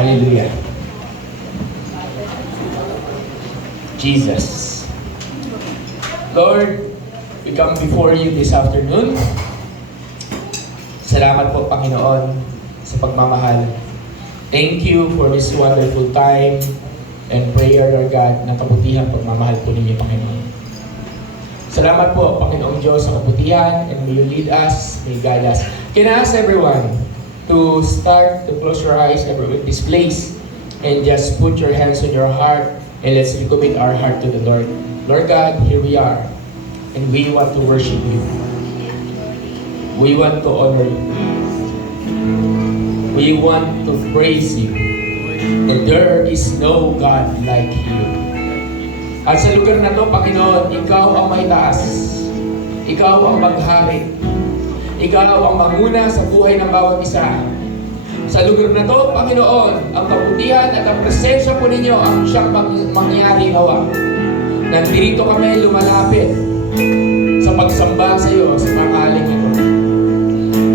Hallelujah. Jesus. Lord, we come before you this afternoon. Salamat po, Panginoon, sa pagmamahal. Thank you for this wonderful time and prayer, Lord God, na kabutihan pagmamahal po ninyo, Panginoon. Salamat po, Panginoong Diyos, sa kabutihan, and may you lead us, may you guide us. Can I ask everyone to start to close your eyes everywhere in this place and just put your hands on your heart and let's recommit our heart to the Lord. Lord God, here we are, and we want to worship you. We want to honor you. We want to praise you. For there is no God like you. At sa lugar na to, Panginoon, ikaw ang may taas. Ikaw ang maghari. Ikaw ang manguna sa buhay ng bawat isa. Sa lugar na to, Panginoon, ang kabutihan at ang presensya po ninyo ang siyang mangyari nawa. Nandito kami lumalapit sa pagsamba sa iyo sa pangalan ito.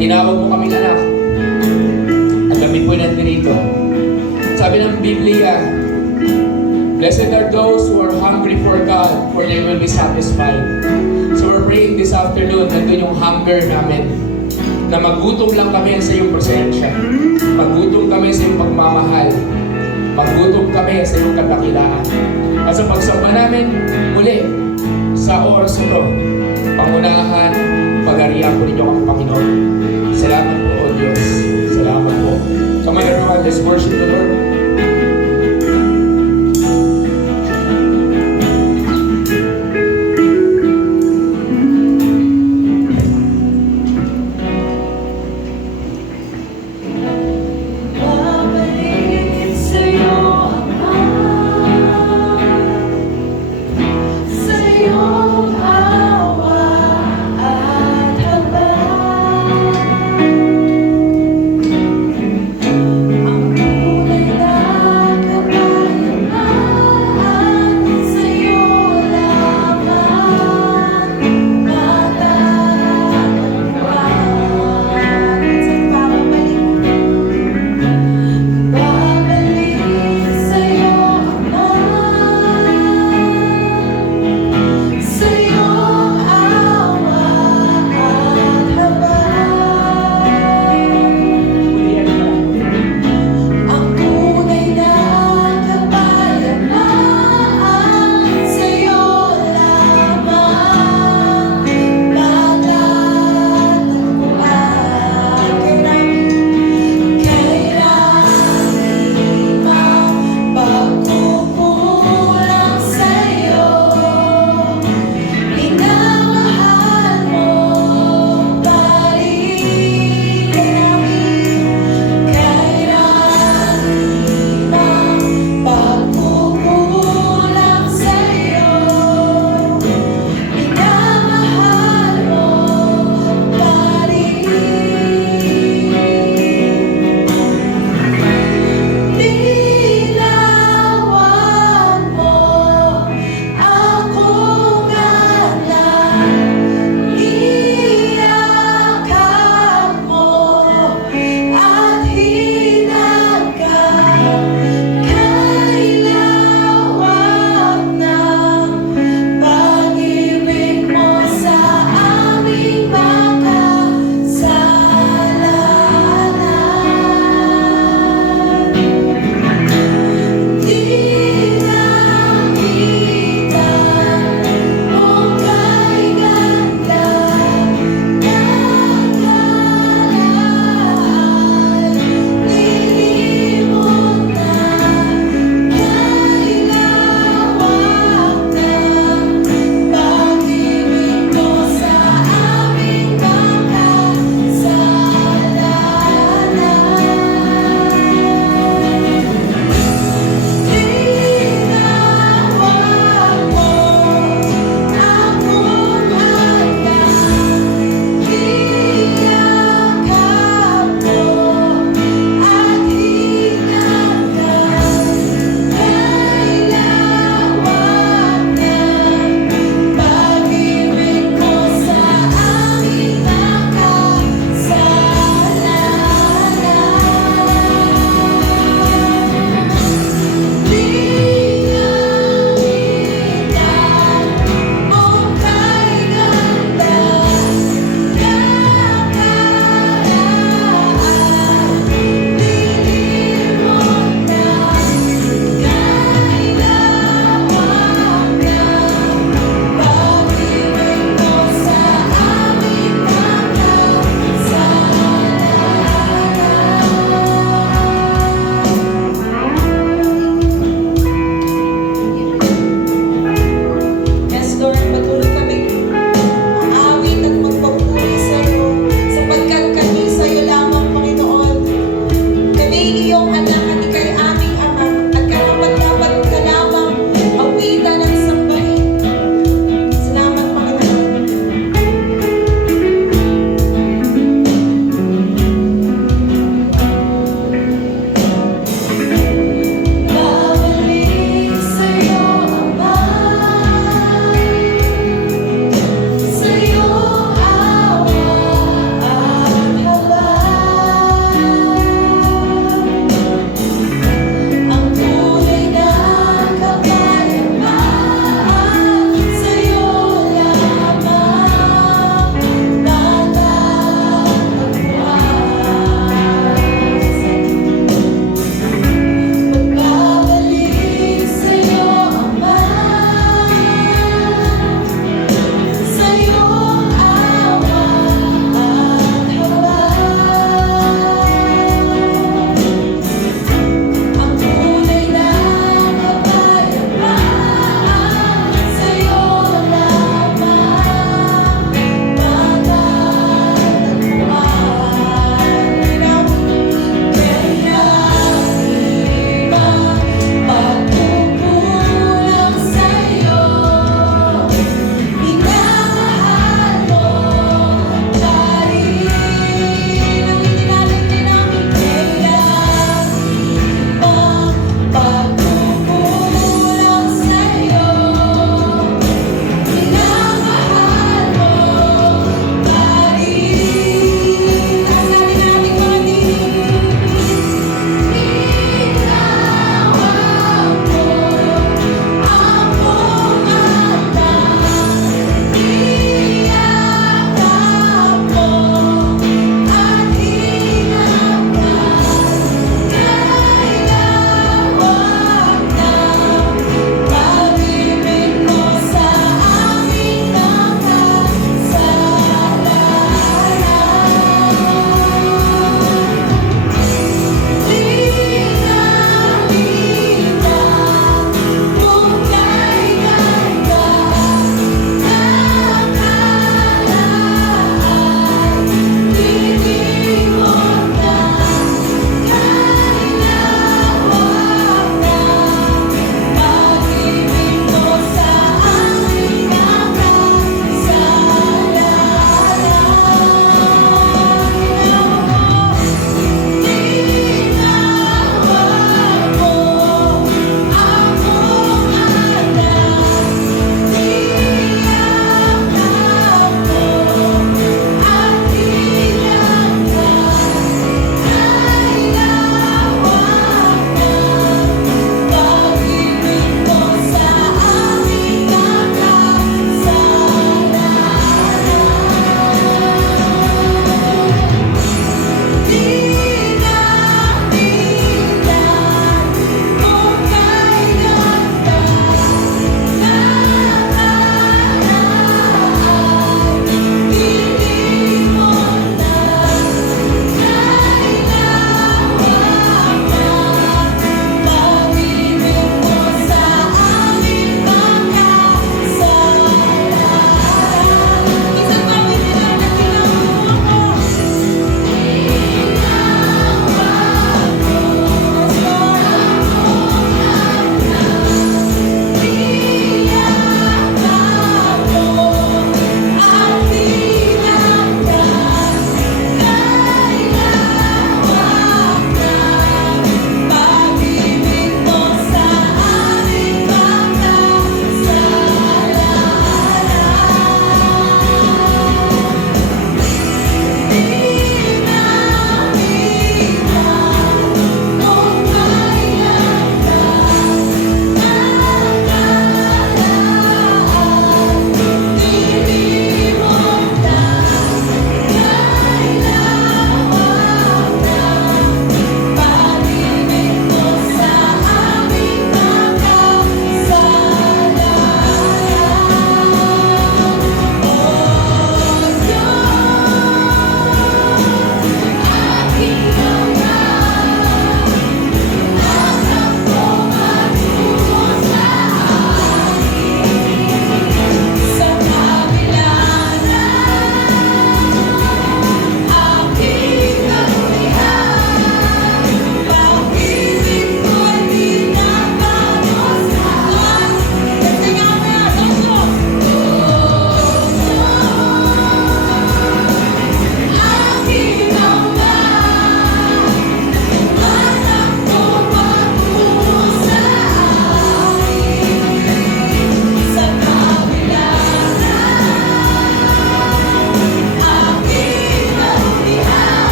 Tinawag mo kaming anak at kami po nandito. Sabi ng Biblia, blessed are those who are hungry for God, for they will be satisfied. So we're praying this afternoon, nandun yung hunger namin, na magutom lang kami sa iyong presensya. Magutom kami sa iyong pagmamahal. Magutom kami sa iyong kadakilaan. At sa pagsamba namin, muli, sa oras ito, pangunahan, pag-arihan po ninyo ang Panginoon. Salamat po, O Diyos. Salamat po. Come on everyone, let's worship the Lord. Ang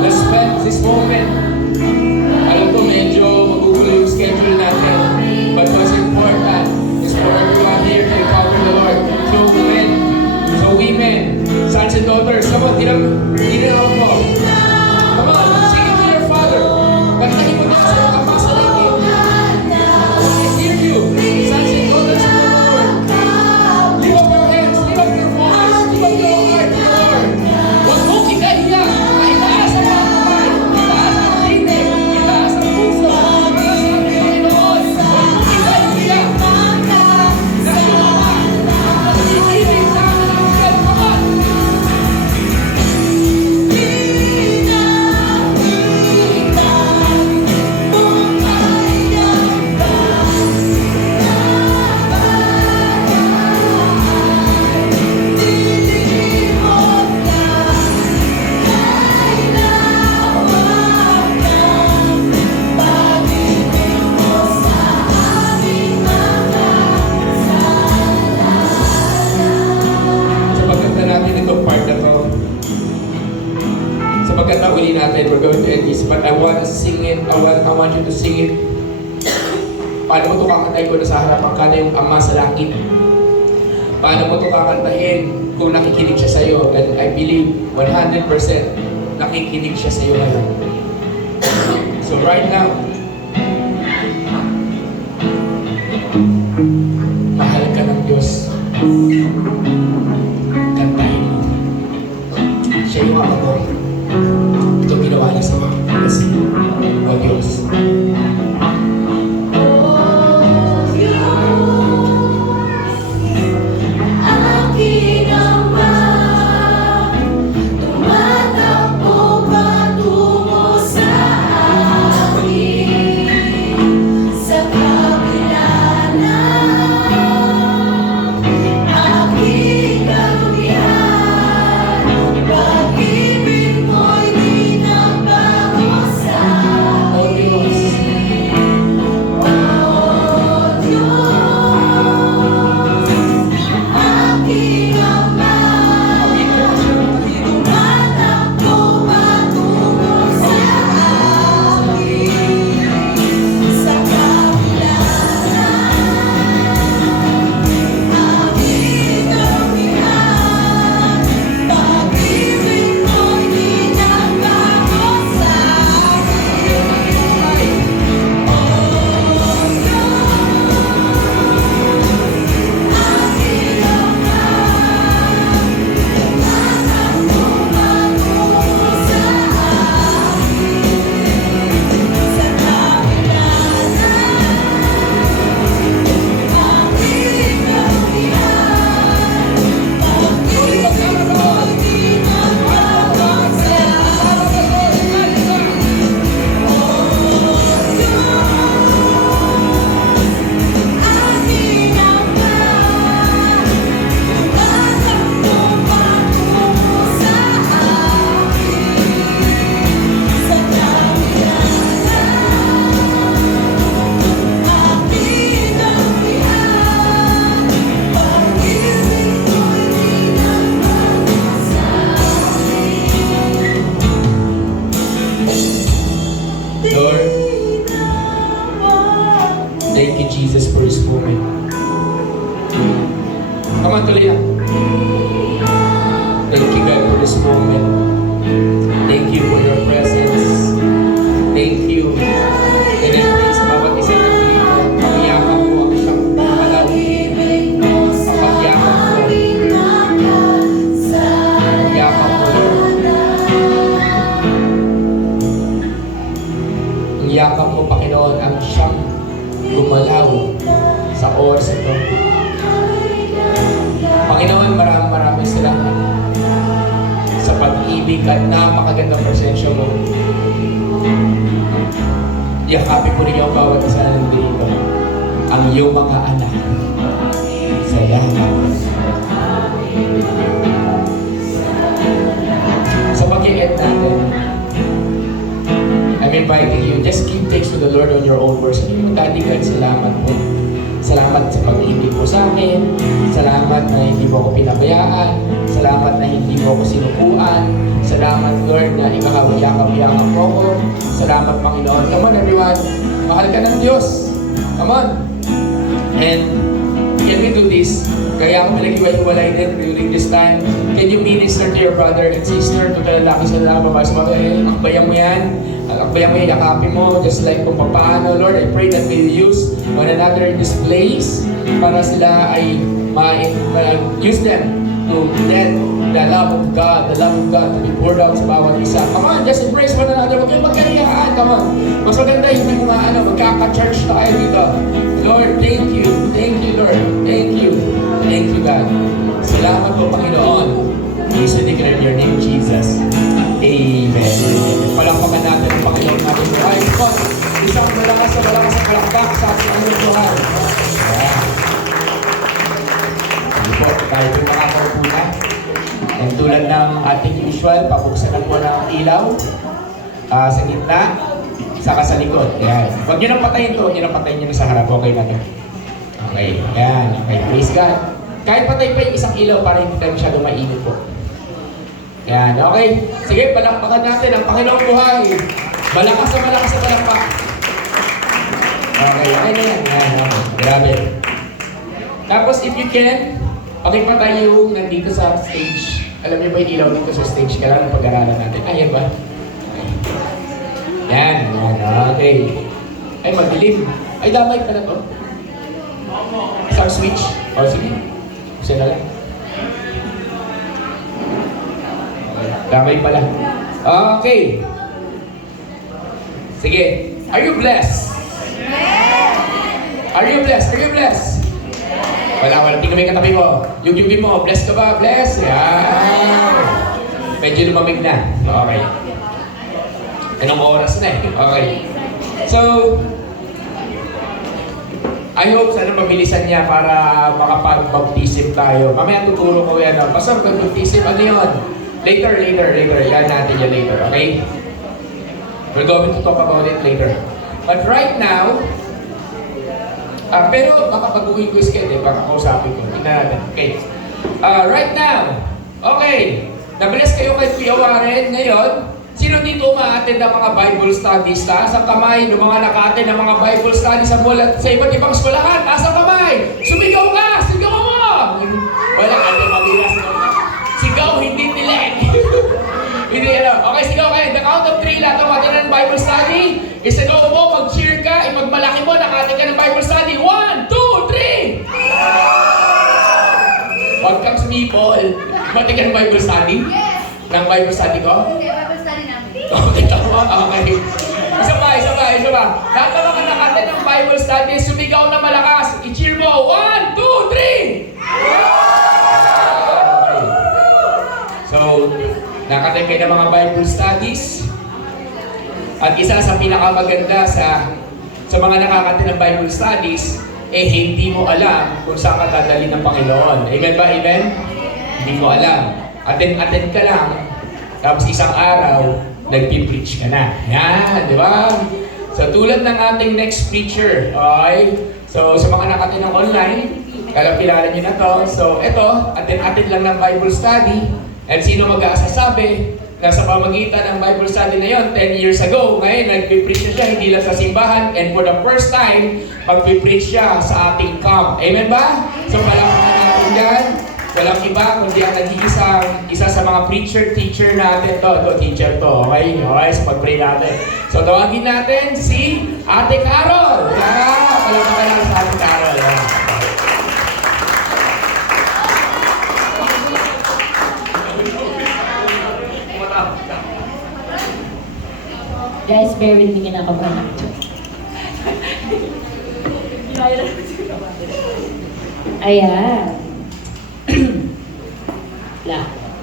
Let's spend this moment. Alam ko medyo magugulo yung schedule natin. But what's important is for everyone here to encounter the Lord. So women, sons and daughters, come on, tinanong mo. Come on, sing it to your father. Kantahin mo na sa Ama sa langit. I hear you, sons and daughters of the Lord. Lift up your hands, lift up your voice, lift up your heart to the Lord. Huwag mong ikahiya, itaas ang mga kamay, itaas ang tinig, itaas ang puso, para sa ating Panginoon. Huwag mong ikahiya. Na iyong Ama, nakikinig sa ating mga kamay. Uli natin, we're going to end this, but I want to sing it, I want you to sing it. Paano mo ito kakantahin ko na sa harapan ka na yung Ama sa langit? Paano mo ito kakantahin kung nakikinig siya sa iyo? And I believe 100% nakikinig siya sa iyo ngayon. So right now, mahal ka ng Diyos. Kantahin mo. Siya yung Ama mo. Ito ginawa niya sa mga kasi o Diyos. Thank you, Jesus, for this moment. Come on, tuloy na. Thank you, God, for this moment. Thank you for your presence. Thank you. And I pray sa bawat isa na dito, pagyakap mo ang siyang malaw. Pagyakap mo. Pagyakap mo. Ang yakap mo, Panginoon, ang siyang gumalaw sa oras ito. Panginoon, maraming salamat sa pag-ibig at napakagandang presensya mo. Yakapin po ninyo ang bawat isa na nandito, ang iyong mga anak. Salamat. Sa pag-i-end natin, I'm inviting you, just give thanks to the Lord on your own words. Daddy God, salamat po Salamat sa pag-ibig mo sa akin. Salamat na hindi mo ako pinabayaan. Salamat na hindi mo ako sinukuan. Salamat, Lord, na ikakawayakap-yakap mo ako. Salamat, Panginoon. Come on, everyone. Mahal ka ng Diyos. Come on. And can we do this? Kaya ako pinag-iwalay din during this time. Can you minister to your brother and sister? Kung lalaki sa lalaki, babae sa babae, akbayan mo yan. Akbayan mo yan, yakapin mo. Just like kung paano, Lord, I pray that we use one another in this place para sila ay use them to let the love of God to be poured out sa bawat isa. Come on, just embrace one another. Huwag kayong magkayaan. Come on. Mas maganda yung mga magkaka-church tayo dito. Lord, thank you. Thank you, Lord. Thank you. Thank you, God. Salamat po, Panginoon. Please declare your name, Jesus. Amen. Palakpakan natin ang Panginoon natin. Ay, po. Isang malakas sa palakpak sa ating ano Tuhan. Hindi po, tayo po makakaupo na. And tulad ng ating usual, pabuksan na po ng ilaw sa gitna, saka sa likod. Yan. Huwag nyo nang patayin to, huwag nyo nang patayin nyo na sa harap. Okay na to. Okay, yan. Okay, praise God. Kahit patay pa yung isang ilaw para hindi tayo masyado mainit po. Yan, okay. Sige, palakpakan natin ang Panginoong buhay. Malakas na palakpak. Okay, okay na yan. Yan, okay. Grabe. Tapos if you can, pakipatay yung nandito sa stage. Alam niyo ba yung ilaw dito sa stage? Kailangan pag-aralan natin. Ayan ba? Okay. Yan, yan. Okay. Ay, madilim. Ay, damay ka na to. Isang switch. O, sige. Kasi na lang. Damay pala. Okay. Sige. Are you blessed? Are you blessed? Are you blessed? Wala. Tingnan mo yung katabi mo. Yung mo. Blessed ka ba? Blessed? Yan. Medyo lumamig na. Okay. Anong oras na eh? Okay. So, I hope sana mabilisan niya para makapag-baptism tayo. Mamaya tuturo ko yan. Pastor, pag-baptism, ano yun? Later. Yan natin yan later, okay? We're going to talk about it later. But right now, pero baka pag-uwi ko yung schedule, baka kausapin ko. Tingnan natin. Okay. Right now, okay. Na-bless kayo kay Kuya Warren ngayon. Sino dito umaattend ng mga Bible studies? Taas ang kamay ng mga naka-attend ng mga Bible studies sa mula sa iba't ibang eskwelahan. Taas ang kamay! Sumigaw ka! Sigaw mo! Wala ka ito mabilas. Sigaw, hindi tileg. Hindi Okay, sigaw kayo. The count of 3 lahat ng attend ng Bible study. Isigaw mo, mag-cheer ka, ipagmalaki mo, naka-attend ka ng Bible study. 1, 2, 3! Huwag kang sumipol. Mati ka ng Bible study? Yes! Ng Bible study ko? Hindi, Bible study namin. Okay, tama. Okay. Isa pa. Lahat na mga nakatin ng Bible study, sumigaw na malakas. I-cheer mo. 1, 2, 3! Okay. So, nakatin kayo ng mga Bible studies. At isa sa pinakamaganda sa mga nakakatin ng Bible studies, hindi mo alam kung saan ka dadalhin ng Panginoon. Amen ba? Amen? Hindi mo alam. Attend ka lang. Tapos isang araw, nag-preach ka na. Yan, di ba? So tulad ng ating next preacher, okay? So sa mga nakatin ng online, kilala nyo na to. So eto, attend lang ng Bible study. And sino mag-aasasabi na sa pamagitan ng Bible study na yon 10 years ago, ngayon nag-preach na siya, hindi lang sa simbahan, and for the first time, mag-preach siya sa ating camp. Amen ba? So palakpakan natin yan. Walang iba, kundi ang isa sa mga teacher natin to. Teacher to, okay? Okay, so pag-pray natin. So tawagin natin si Ate Carol. Palakpakan natin sa Ate Carol. Guys, bear with me, kinakabahan ako. Ayan.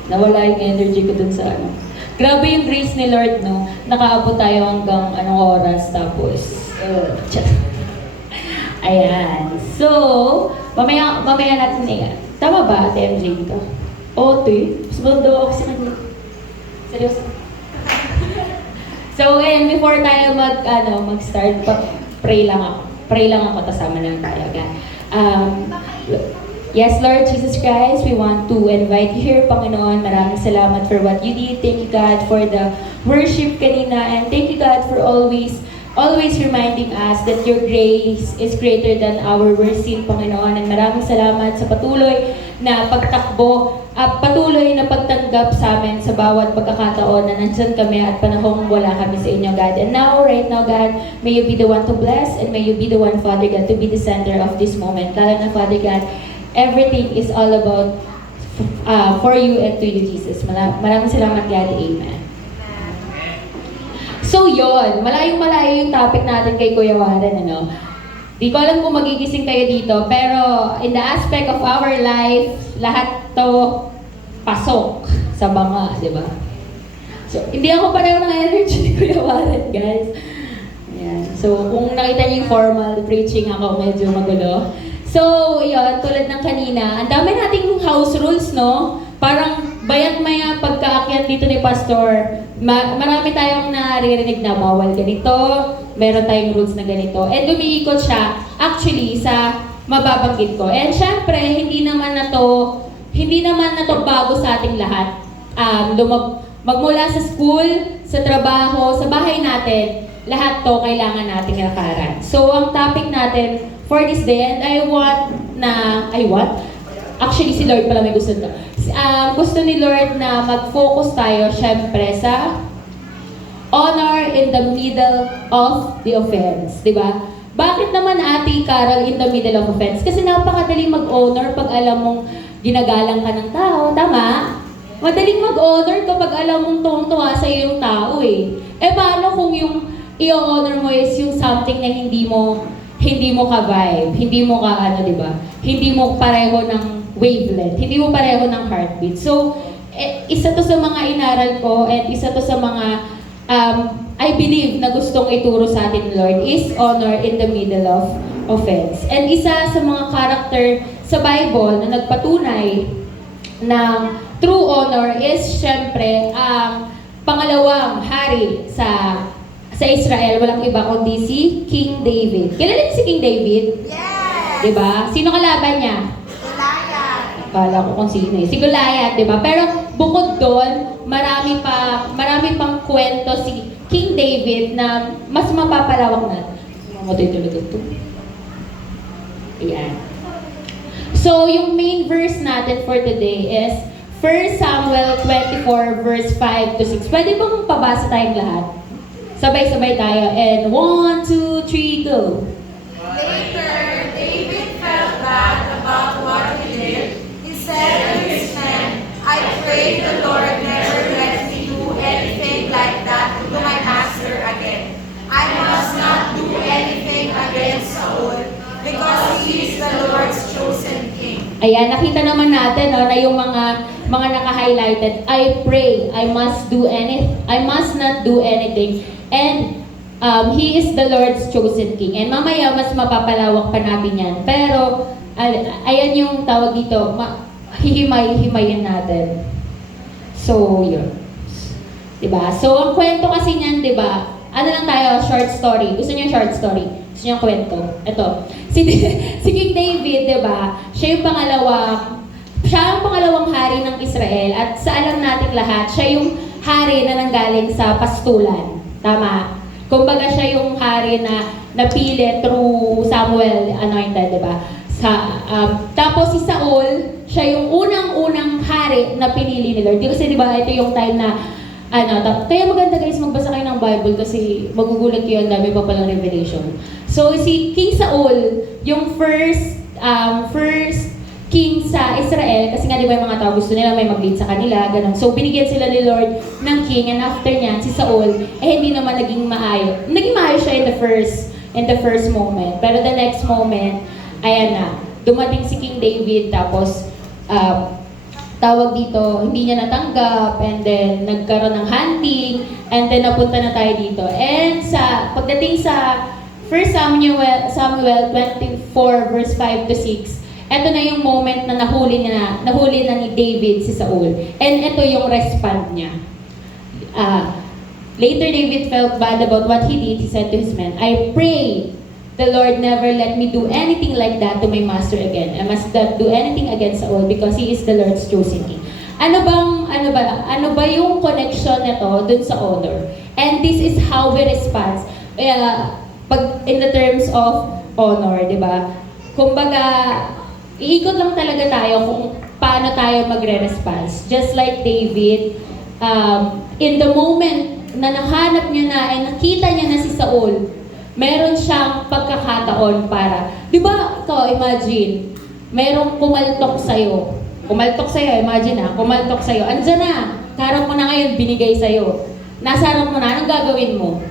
Nawala yung energy ko dun sa ano. Grabe yung grace ni Lord, no? Nakaabot tayo hanggang anong oras, tapos... Ayan. So, mamaya natin yan. Tama ba, Ate MJ dito? Oo, sumunod daw ako sa kanya. Seryoso. So, ngayon, before tayo mag-start, pray lang ako. pray lang ako, tasama lang tayo. God. Yes, Lord Jesus Christ, we want to invite you here, Panginoon. Maraming salamat for what you did. Thank you, God, for the worship kanina. And thank you, God, for always reminding us that your grace is greater than our worst sin, Panginoon. And maraming salamat sa patuloy na pagtakbo at patuloy na pagtanggap sa amin sa bawat pagkakataon na nandyan kami at panahong wala kami sa inyo, God. And now, right now, God, may you be the one to bless and may you be the one, Father God, to be the center of this moment. Lalo na, Father God, everything is all about for you and to you, Jesus. Maraming salamat, God. Amen. So, yon, malayong-malayo yung topic natin kay Kuya Warren, ano? Di ko alam kung magigising kayo dito, pero in the aspect of our life, lahat to pasok sa banga, di ba? So, hindi ako pareho ng energy ni Kuya Warren, guys. Ayan. So, kung nakita niyo yung formal preaching ako, medyo magulo. So, yun, tulad ng kanina, ang dami nating house rules, no? Parang bayat-maya pagkaakyat dito ni Pastor, marami tayong naririnig na bawal ganito, meron tayong rules na ganito. And umiikot siya actually sa mababanggit ko. And syempre, hindi naman na to bago sa ating lahat. Magmula sa school, sa trabaho, sa bahay natin, lahat to kailangan nating lakaran. So, ang topic natin for this day, and actually si Lord pala may gusto nito. Gusto ni Lord na mag-focus tayo syempre sa honor in the middle of the offense, di ba? Bakit naman Ate Carol in the middle of offense? Kasi napakadali mag-honor pag alam mong ginagalang ka ng tao, tama? Madaling mag-honor kapag alam mong tuwang-tuwa sa'yo yung tao eh. Eh paano kung yung i-honor mo is yung something na hindi mo ka-vibe, hindi mo ka di ba? Hindi mo pareho ng wavelength, hindi mo pareho ng heartbeat. So, isa to sa mga inaral ko and isa to sa mga I believe na gustong ituro sa atin, Lord, is honor in the middle of offense. And isa sa mga character sa Bible na nagpatunay ng true honor is syempre ang pangalawang hari sa Israel, walang iba kundi si King David. Kilala niyo si King David? Yes! Diba? Sino kalaban niya? Goliath. Akala ko kung sino eh. Si Goliath, diba? Pero bukod doon, marami pang kwento si King David na mas mapapalawak na. Mamatay talaga ito. Ayan. So, yung main verse natin for today is 1 Samuel 24 verse 5 to 6. Pwede bang pabasa tayong lahat? Sabay-sabay tayo. And 1, 2, 3, go! Later, David felt bad about what he did. He said to his men, I pray the Lord never lets me do anything like that to my master again. I must not do anything against Saul, because he is the Lord's chosen king. Ayan, nakita naman natin no, na yung mga naka-highlighted, I pray, I must not do anything. And He is the Lord's chosen king. And mamaya, mas mapapalawak pa natin yan. Pero, ayan yung tawag dito, hihimay-himayin natin. So, yun. Diba? So, ang kwento kasi niyan, diba? Ano lang tayo, short story. Gusto niyo short story? Gusto niyo kwento? Ito. Si King David, diba? Siya ang pangalawang hari ng Israel. At sa alam nating lahat, siya yung hari na nanggaling sa pastulan. Tama? Kumbaga siya yung hari na napili through Samuel anointed, di ba? Tapos si Saul, siya yung unang-unang hari na pinili ni Lord. Kasi di ba, ito yung time na, kaya maganda guys, magbasa kayo ng Bible kasi magugulat kayo, ang dami pa palang revelation. So si King Saul, yung first king sa Israel, kasi nga di ba yung mga tao gusto nila may mag-lead sa kanila, ganun. So binigyan sila ni Lord ng king, and after niyan, si Saul, hindi naman naging maayos. Naging maayos siya in the first moment. Pero the next moment, ayan na, dumating si King David, tapos, tawag dito, hindi niya natanggap, and then nagkaroon ng hunting, and then napunta na tayo dito. And pagdating sa 1 Samuel 24 verse 5 to 6, ito na yung moment na nahuli na ni David si Saul. And ito yung respond niya. Later, David felt bad about what he did. He said to his men, I pray the Lord never let me do anything like that to my master again. I must not do anything against Saul because he is the Lord's chosen king. Ano ba yung connection nito dun sa honor? And this is how we respond. Pag in the terms of honor, di ba? Kumbaga, iikot lang talaga tayo kung paano tayo magre-response. Just like David, in the moment na nahanap niya na, ay nakita niya na si Saul, meron siyang pagkakataon para, di ba, ikaw, imagine, merong kumaltok sa'yo. Kumaltok sa'yo, imagine kumaltok sa'yo. Andyan na, harap mo na ngayon, binigay sa'yo. Nasa harap mo na, anong gagawin mo?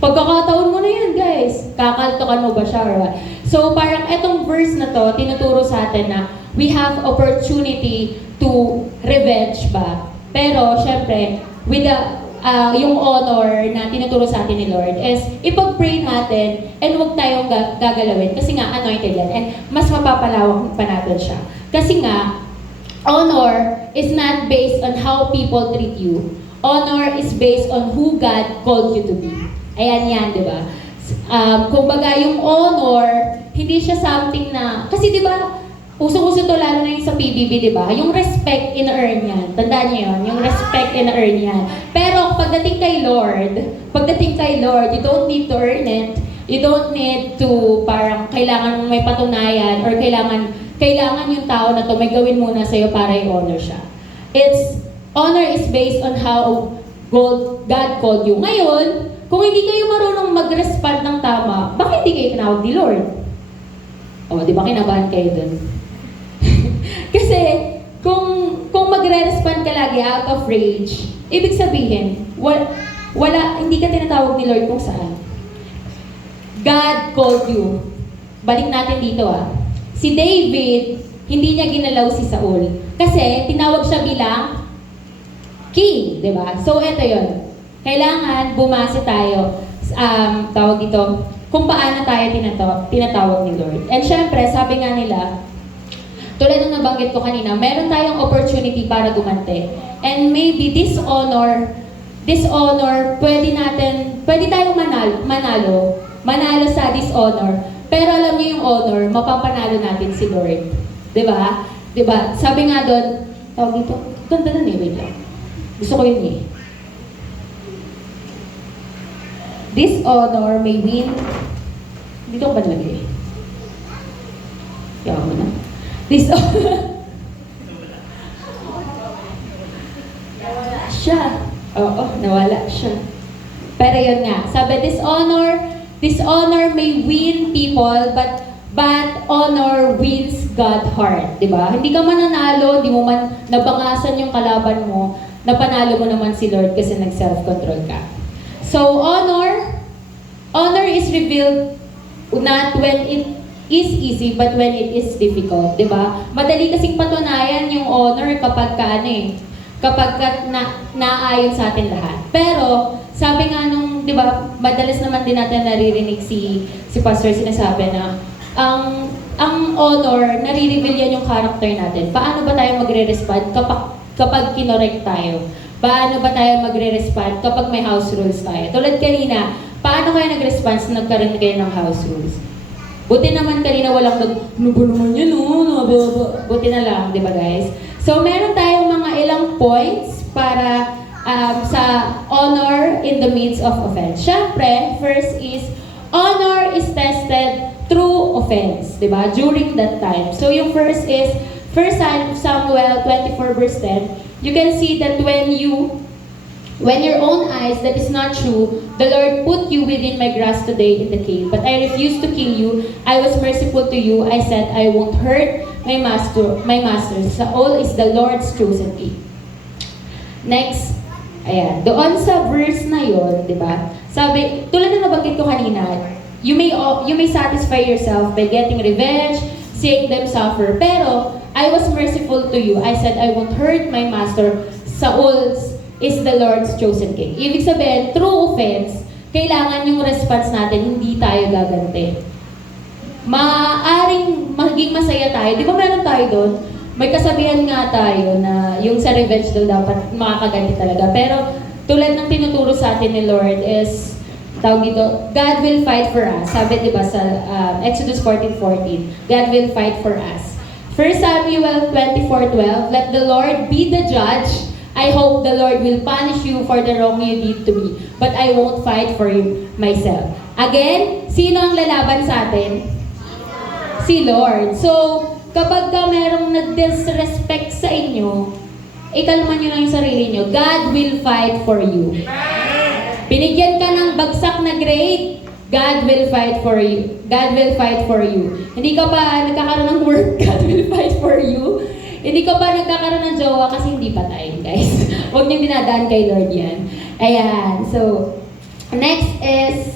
Pagkakataon mo na yan, guys. Kakaltokan mo ba siya or what? So, parang etong verse na to, tinuturo sa atin na we have opportunity to revenge ba? Pero, syempre, with the, yung honor na tinuturo sa atin ni Lord is ipag-pray natin and huwag tayong gagalawin. Kasi nga, anointed yan. And mas mapapalawak pa natin siya. Kasi nga, honor is not based on how people treat you. Honor is based on who God called you to be. Ayan yan, di ba? Kumbaga, yung honor, hindi siya something na, kasi di ba, usong-uso to lalo na yung sa PBB, di ba? Yung respect in-earn yan. Tandaan niyo yun, yung respect in-earn yan. Pero pagdating kay Lord, you don't need to earn it. You don't need to, parang, kailangan may patunayan or kailangan yung tao na to may gawin muna sa'yo para i-honor siya. Honor is based on how God called you. Ngayon, kung hindi kayo marunong mag-respond ng tama, bakit hindi kayo tinawag ni Lord? O, di ba kinabahan kayo dun? Kasi, kung magre-respond ka lagi out of rage, ibig sabihin, hindi ka tinatawag ni Lord kung saan. God called you. Balik natin dito Si David, hindi niya ginalaw si Saul. Kasi, tinawag siya bilang king, di ba? So, eto yun. Kailangan bumase tayo, tawag dito, kung paano tayo tinatawag ni Lord. And syempre, sabi nga nila, tulad ng nabanggit ko kanina, meron tayong opportunity para gumante. And maybe this honor, pwede tayong manalo sa dishonor. Pero alam niyo yung honor, mapapanalo natin si Lord. Diba? Diba? Sabi nga doon, tawag dito, ganda na wait lang. Gusto ko yun This honor may win. Dito ko ba nalagay? Kaya mo na. This honor. Siya. Oo, nawala siya. Pero yun nga. Sabi, this honor may win people, but honor wins God's heart. Diba? Hindi ka mananalo, hindi mo man nabangasan yung kalaban mo, napanalo mo naman si Lord kasi nag-self-control ka. So, honor is revealed not when it is easy, but when it is difficult, di ba? Madali kasing patunayan yung honor kapag naayon sa atin lahat. Pero, sabi nga nung, di ba, madalas naman din natin naririnig si Pastor sinasabi na, ang honor, nare-reveal yan yung character natin. Paano ba tayo magre-respond kapag kinorek tayo? Paano ba tayo magre-respond kapag may house rules tayo? Tulad kanina, paano kayo nag-response na nagkaroon kayo ng house rules? Buti naman kanina walang nubo naman yun, buti na lang, di ba guys? So, meron tayong mga ilang points para sa honor in the midst of offense. Siyempre, first is, honor is tested through offense, di ba? During that time. So, yung first is, 1 Samuel 24 verse 10, you can see that when your own eyes that is not true, the Lord put you within my grasp today in the cave. But I refused to kill you. I was merciful to you. I said, I won't hurt my master. Saul is the Lord's chosen king. Next, ayan. Doon sa verse na yon, di ba? Sabi, tulad na nabanggit ko kanina, you may satisfy yourself by getting revenge, seeing them suffer. Pero, I was merciful to you. I said, I won't hurt my master. Saul is the Lord's chosen king. Ibig sabihin, through offense, kailangan yung response natin, hindi tayo gagante. Maaring maging masaya tayo. Di ba meron tayo doon? May kasabihan nga tayo na yung sa revenge daw dapat makakaganti talaga. Pero tulad ng tinuturo sa atin ni Lord is, tawag dito, God will fight for us. Sabi diba sa Exodus 14:14, God will fight for us. 1 Samuel 24:12, let the Lord be the judge. I hope the Lord will punish you for the wrong you did to me, but I won't fight for you myself. Again, sino ang lalaban sa atin? Si Lord. So, kapag ka merong nag-disrespect sa inyo, ikalma nyo lang yung sarili nyo. God will fight for you. Binigyan ka ng bagsak na grade, God will fight for you. God will fight for you. Hindi ka pa nagkakaroon ng work, God will fight for you. Hindi ka pa nagkakaroon ng jowa kasi hindi pa tayo, guys. Huwag niyong dinadaan kay Lord yan. Ayan. So, next is,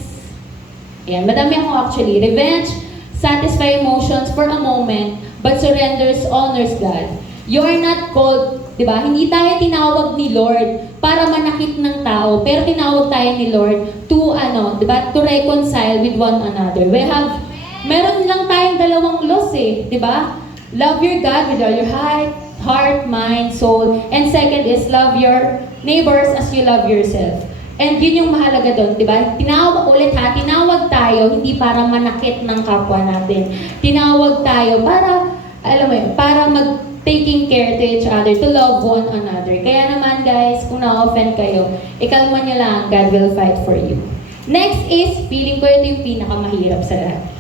ayan, madami ako actually. Revenge, satisfy emotions for a moment, but surrenders, honors God. You are not called, di ba? Hindi tayo tinawag ni Lord para manakit ng tao, pero tinawag tayo ni Lord to, di ba? To reconcile with one another. Meron lang tayong dalawang laws di ba? Love your God with all your heart, mind, soul. And second is love your neighbors as you love yourself. And yun yung mahalaga doon, di ba? Tinawag tayo hindi para manakit ng kapwa natin. Tinawag tayo para, alam mo yun, para taking care to each other, to love one another. Kaya naman guys, kung na-offend kayo, ikalma nyo lang, God will fight for you. Next is, feeling ko ito yung pinakamahirap sa lahat.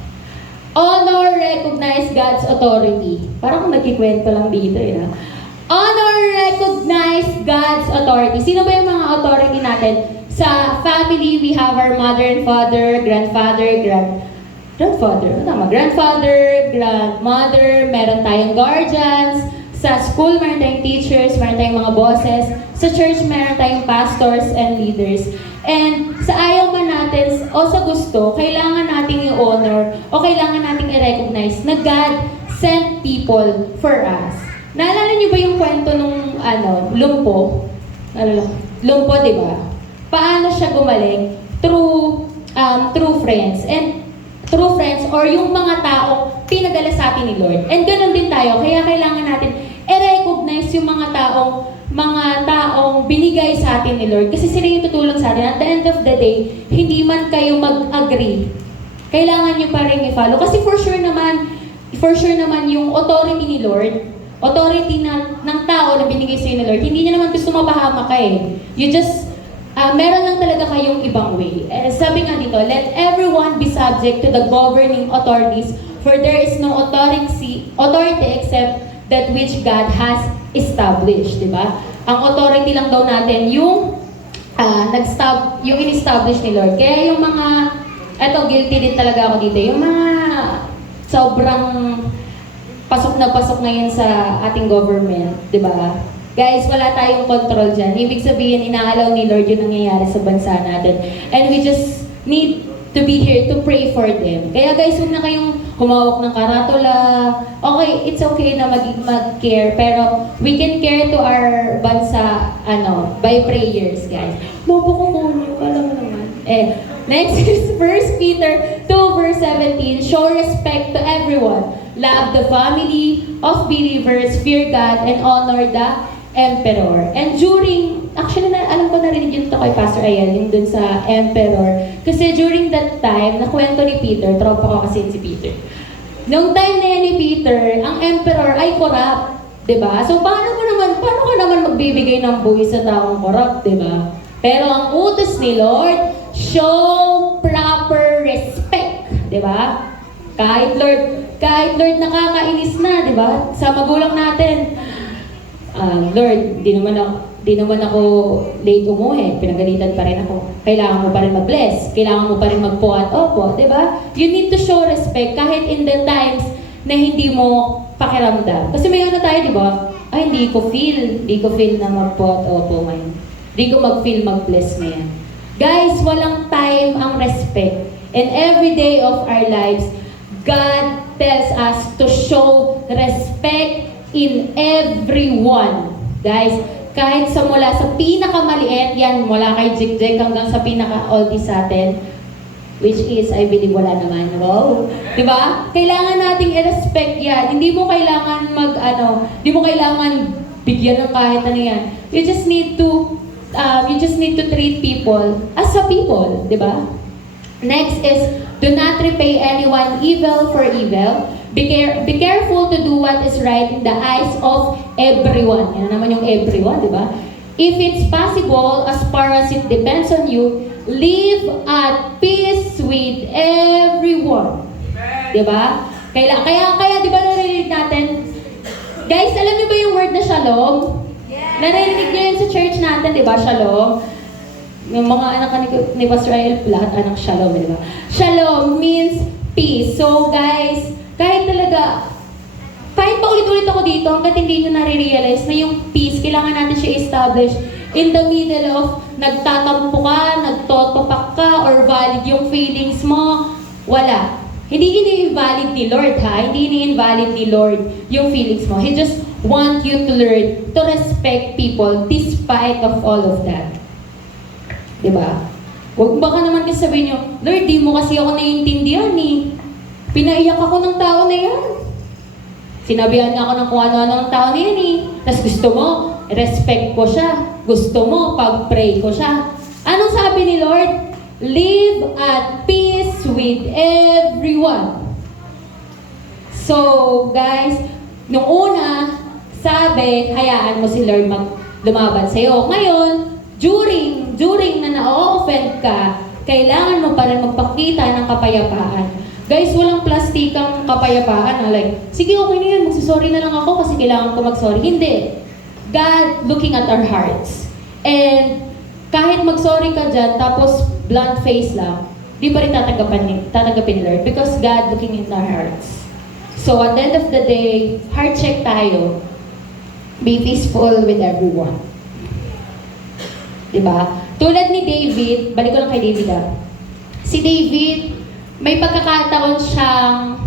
Honor, recognize God's authority. Parang kung nagkikwento lang dito, Honor, recognize God's authority. Sino ba yung mga authority natin? Sa family, we have our mother and father, grandfather, grandmother, meron tayong guardians, sa school, meron tayong teachers, meron tayong mga bosses, sa church, meron tayong pastors and leaders. And sa ayaw man natin, o sa gusto, kailangan nating i-honor, o kailangan nating i-recognize na God sent people for us. Naalala niyo ba yung kwento nung, lumpo? Lumpo, di ba? Paano siya gumaling? Through friends. And true friends or yung mga taong pinadala sa atin ni Lord. And ganun din tayo. Kaya kailangan natin i-recognize yung mga taong binigay sa atin ni Lord. Kasi sila yung tutulong sa atin. At the end of the day, hindi man kayo mag-agree. Kailangan nyo pa rin i-follow. Kasi for sure naman yung authority ni Lord, authority ng tao na binigay sa ni Lord, hindi niya naman gusto mapahamak ka You just meron lang talaga kayong ibang way. Sabi nga dito, let everyone be subject to the governing authorities, for there is no authority except that which God has established, di ba? Ang authority lang daw natin yung yung in-establish ni Lord. Kaya yung mga, guilty din talaga ako dito, yung mga sobrang pasok na yun sa ating government, di ba? Guys, wala tayong control dyan. Ibig sabihin, inaalaw ni Lord yung nangyayari sa bansa natin. And we just need to be here to pray for them. Kaya guys, huwag na kayong humawak ng karatula. Okay, it's okay na mag-care. Pero we can care to our bansa, by prayers, guys. Bobo ko nyo, alam mo naman. Next is 1 Peter 2 verse 17. Show respect to everyone. Love the family of believers, fear God, and honor the emperor. And actually, alam ko narinig yun to kay Pastor Ayan, yung dun sa emperor. Kasi during that time, nakwento ni Peter, tropa ko kasi si Peter. Nung time na yan ni Peter, ang emperor ay corrupt. Diba? So, paano ka naman magbibigay ng buhay sa taong corrupt, diba? Pero ang utos ni Lord, show proper respect. Diba? Kahit Lord nakakainis na, diba? Sa magulang natin, Lord, di naman ako late umuwi, pinagalitan pa rin ako. Kailangan mo pa rin mag-bless, kailangan mo pa rin magpo at opo, di ba? You need to show respect kahit in the times na hindi mo pakiramdam. Kasi may tayo, di ba? Ay, hindi ko feel na magpo at opo ngayon. Hindi ko mag-feel mag-bless ngayon. Guys, walang time ang respect. And every day of our lives, God tells us to show respect in everyone. Guys, kahit mula sa pinakamaliit, yan, mula kay Jig hanggang sa pinaka-oldie sa atin, which is, I believe, wala naman. Wow! Diba? Kailangan nating i-respect yan. Hindi mo kailangan bigyan ng kahit ano yan. You just need to treat people as a people. Diba? Next is, do not repay anyone evil for evil. Be careful to do what is right in the eyes of everyone. Yan naman yung everyone, di ba? If it's possible, as far as it depends on you, live at peace with everyone. Di ba? Kaya di ba narinig natin? Guys, alam niyo ba yung word na shalom? Narinig niyo yun sa church natin, di ba? Shalom. Yung mga anak ni Pastor Rael, lahat anak shalom, di ba? Shalom means peace. So guys, kahit pa ulit-ulit ako dito, hanggat hindi nyo nare-realize na yung peace, kailangan natin siya establish in the middle of nagtatampo ka, nagtotopak ka, or valid yung feelings mo. Wala. Hindi ini-invalid ni Lord, ha? Hindi ini-invalid ni Lord yung feelings mo. He just want you to learn to respect people despite of all of that. Diba? Huwag baka naman kasi sabihin nyo, Lord, di mo kasi ako naiintindihan eh. Pinaiyak ako ng tao na yan. Sinabihan niya ako ng kung ano-ano ng tao na yan eh. Tapos gusto mo, respect ko siya. Gusto mo, pag-pray ko siya. Anong sabi ni Lord? Live at peace with everyone. So, guys, nung una, sabi, hayaan mo si Lord lumaban sa'yo. Ngayon, during na na-offend ka, kailangan mo pa rin magpakita ng kapayapaan. Guys, walang plastikang kapayapaan na like, sige, okay na yan, magsasorry na lang ako kasi kailangan ko mag-sorry. Hindi. God looking at our hearts. And kahit mag-sorry ka dyan, tapos blunt face lang, di pa rin tatanggapin Lord because God looking in our hearts. So at the end of the day, heart check tayo. Be peaceful with everyone. Diba? Tulad ni David, balik ko lang kay David Si David, may pagkakataon siyang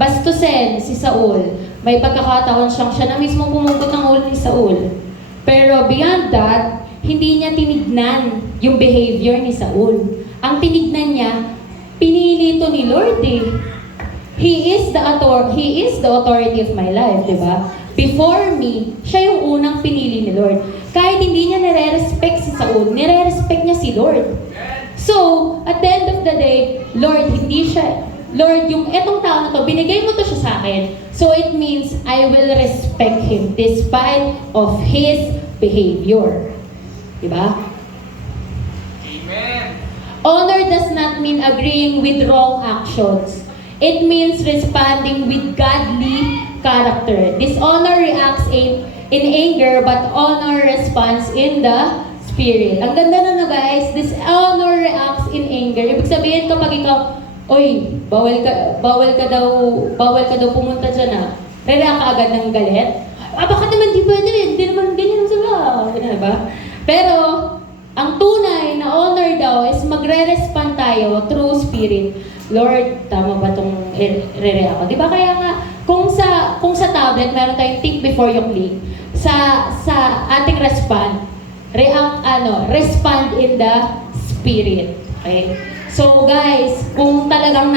bastusin si Saul. May pagkakataon siyang siya na mismo pumugot ng ulo ni Saul. Pero beyond that, hindi niya tinignan yung behavior ni Saul. Ang tinignan niya, pinili ito ni Lord eh. He is the authority of my life, di ba? Before me, siya yung unang pinili ni Lord. Kahit hindi niya nire-respect si Saul, nire-respect niya si Lord. So, at the end of the day, Lord, yung etong tao na to, binigay mo to siya sa akin. So it means I will respect him despite of his behavior. Diba? Amen. Honor does not mean agreeing with wrong actions. It means responding with godly character. Dishonor reacts in anger, but honor responds in the spirit. Ang ganda na guys, dishonor reacts in anger. Ibig sabihin kapag ikaw, oy, bawal ka daw pumunta dyan react ka agad ng galit. Baka naman di pwede, hindi naman ganyan sila. Diba? Pero, ang tunay na honor daw is magre-respond tayo through spirit. Lord, tama ba itong re-react ko? Diba kaya nga, kung sa tablet, meron tayong think before you click. Sa ating respond in the spirit. Okay? So guys, kung talagang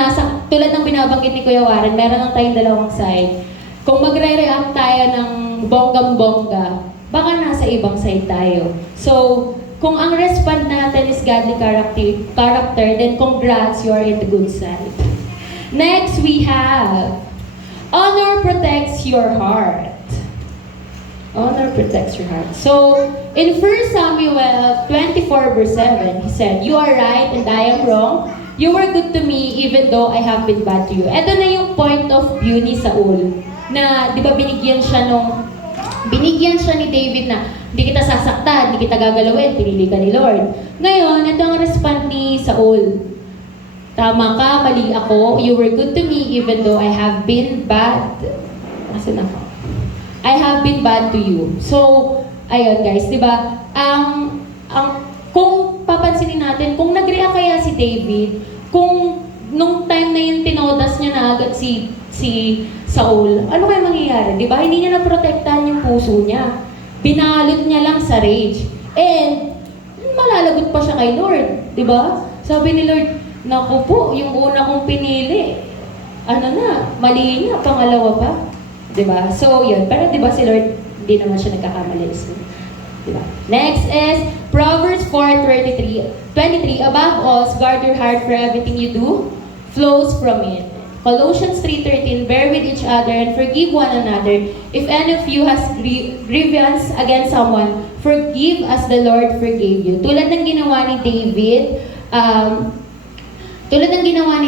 tulad ng binabanggit ni Kuya Warren, meron lang tayong dalawang side. Kung magre-react tayo ng bonggang-bongga, baka nasa ibang side tayo. So, kung ang respond natin is godly character, then congrats, you are in the good side. Next, we have, honor protects your heart. Honor protects your heart. So, in 1 Samuel 24 verse 7, he said, you are right and I am wrong. You were good to me even though I have been bad to you. Ito na yung point of view ni Saul. Na, di ba binigyan siya ni David na, hindi kita sasaktan, hindi kita gagalawin, pinili ka ni Lord. Ngayon, ito ang response ni Saul. Tama ka, mali ako. You were good to me even though I have been bad. Asan ako? I have been bad to you. So, ayun guys, di ba? Kung papansinin natin, kung nag-react kaya si David, kung nung time na yun tinodas niya na agad si Saul, ano kaya mangyayari? Di ba? Hindi niya naprotektahan yung puso niya. Binalot niya lang sa rage. And, malalagot pa siya kay Lord. Di ba? Sabi ni Lord, naku po, yung una kong pinili, mali na, pangalawa pa. Di ba? So, yun. Pero di ba si Lord, hindi naman siya nagkakamali. So, di ba? Next is Proverbs 4:23. 23, above all, guard your heart, for everything you do flows from it. Colossians 3:13, bear with each other and forgive one another. If any of you has grievance against someone, forgive as the Lord forgave you. Tulad ng ginawa ni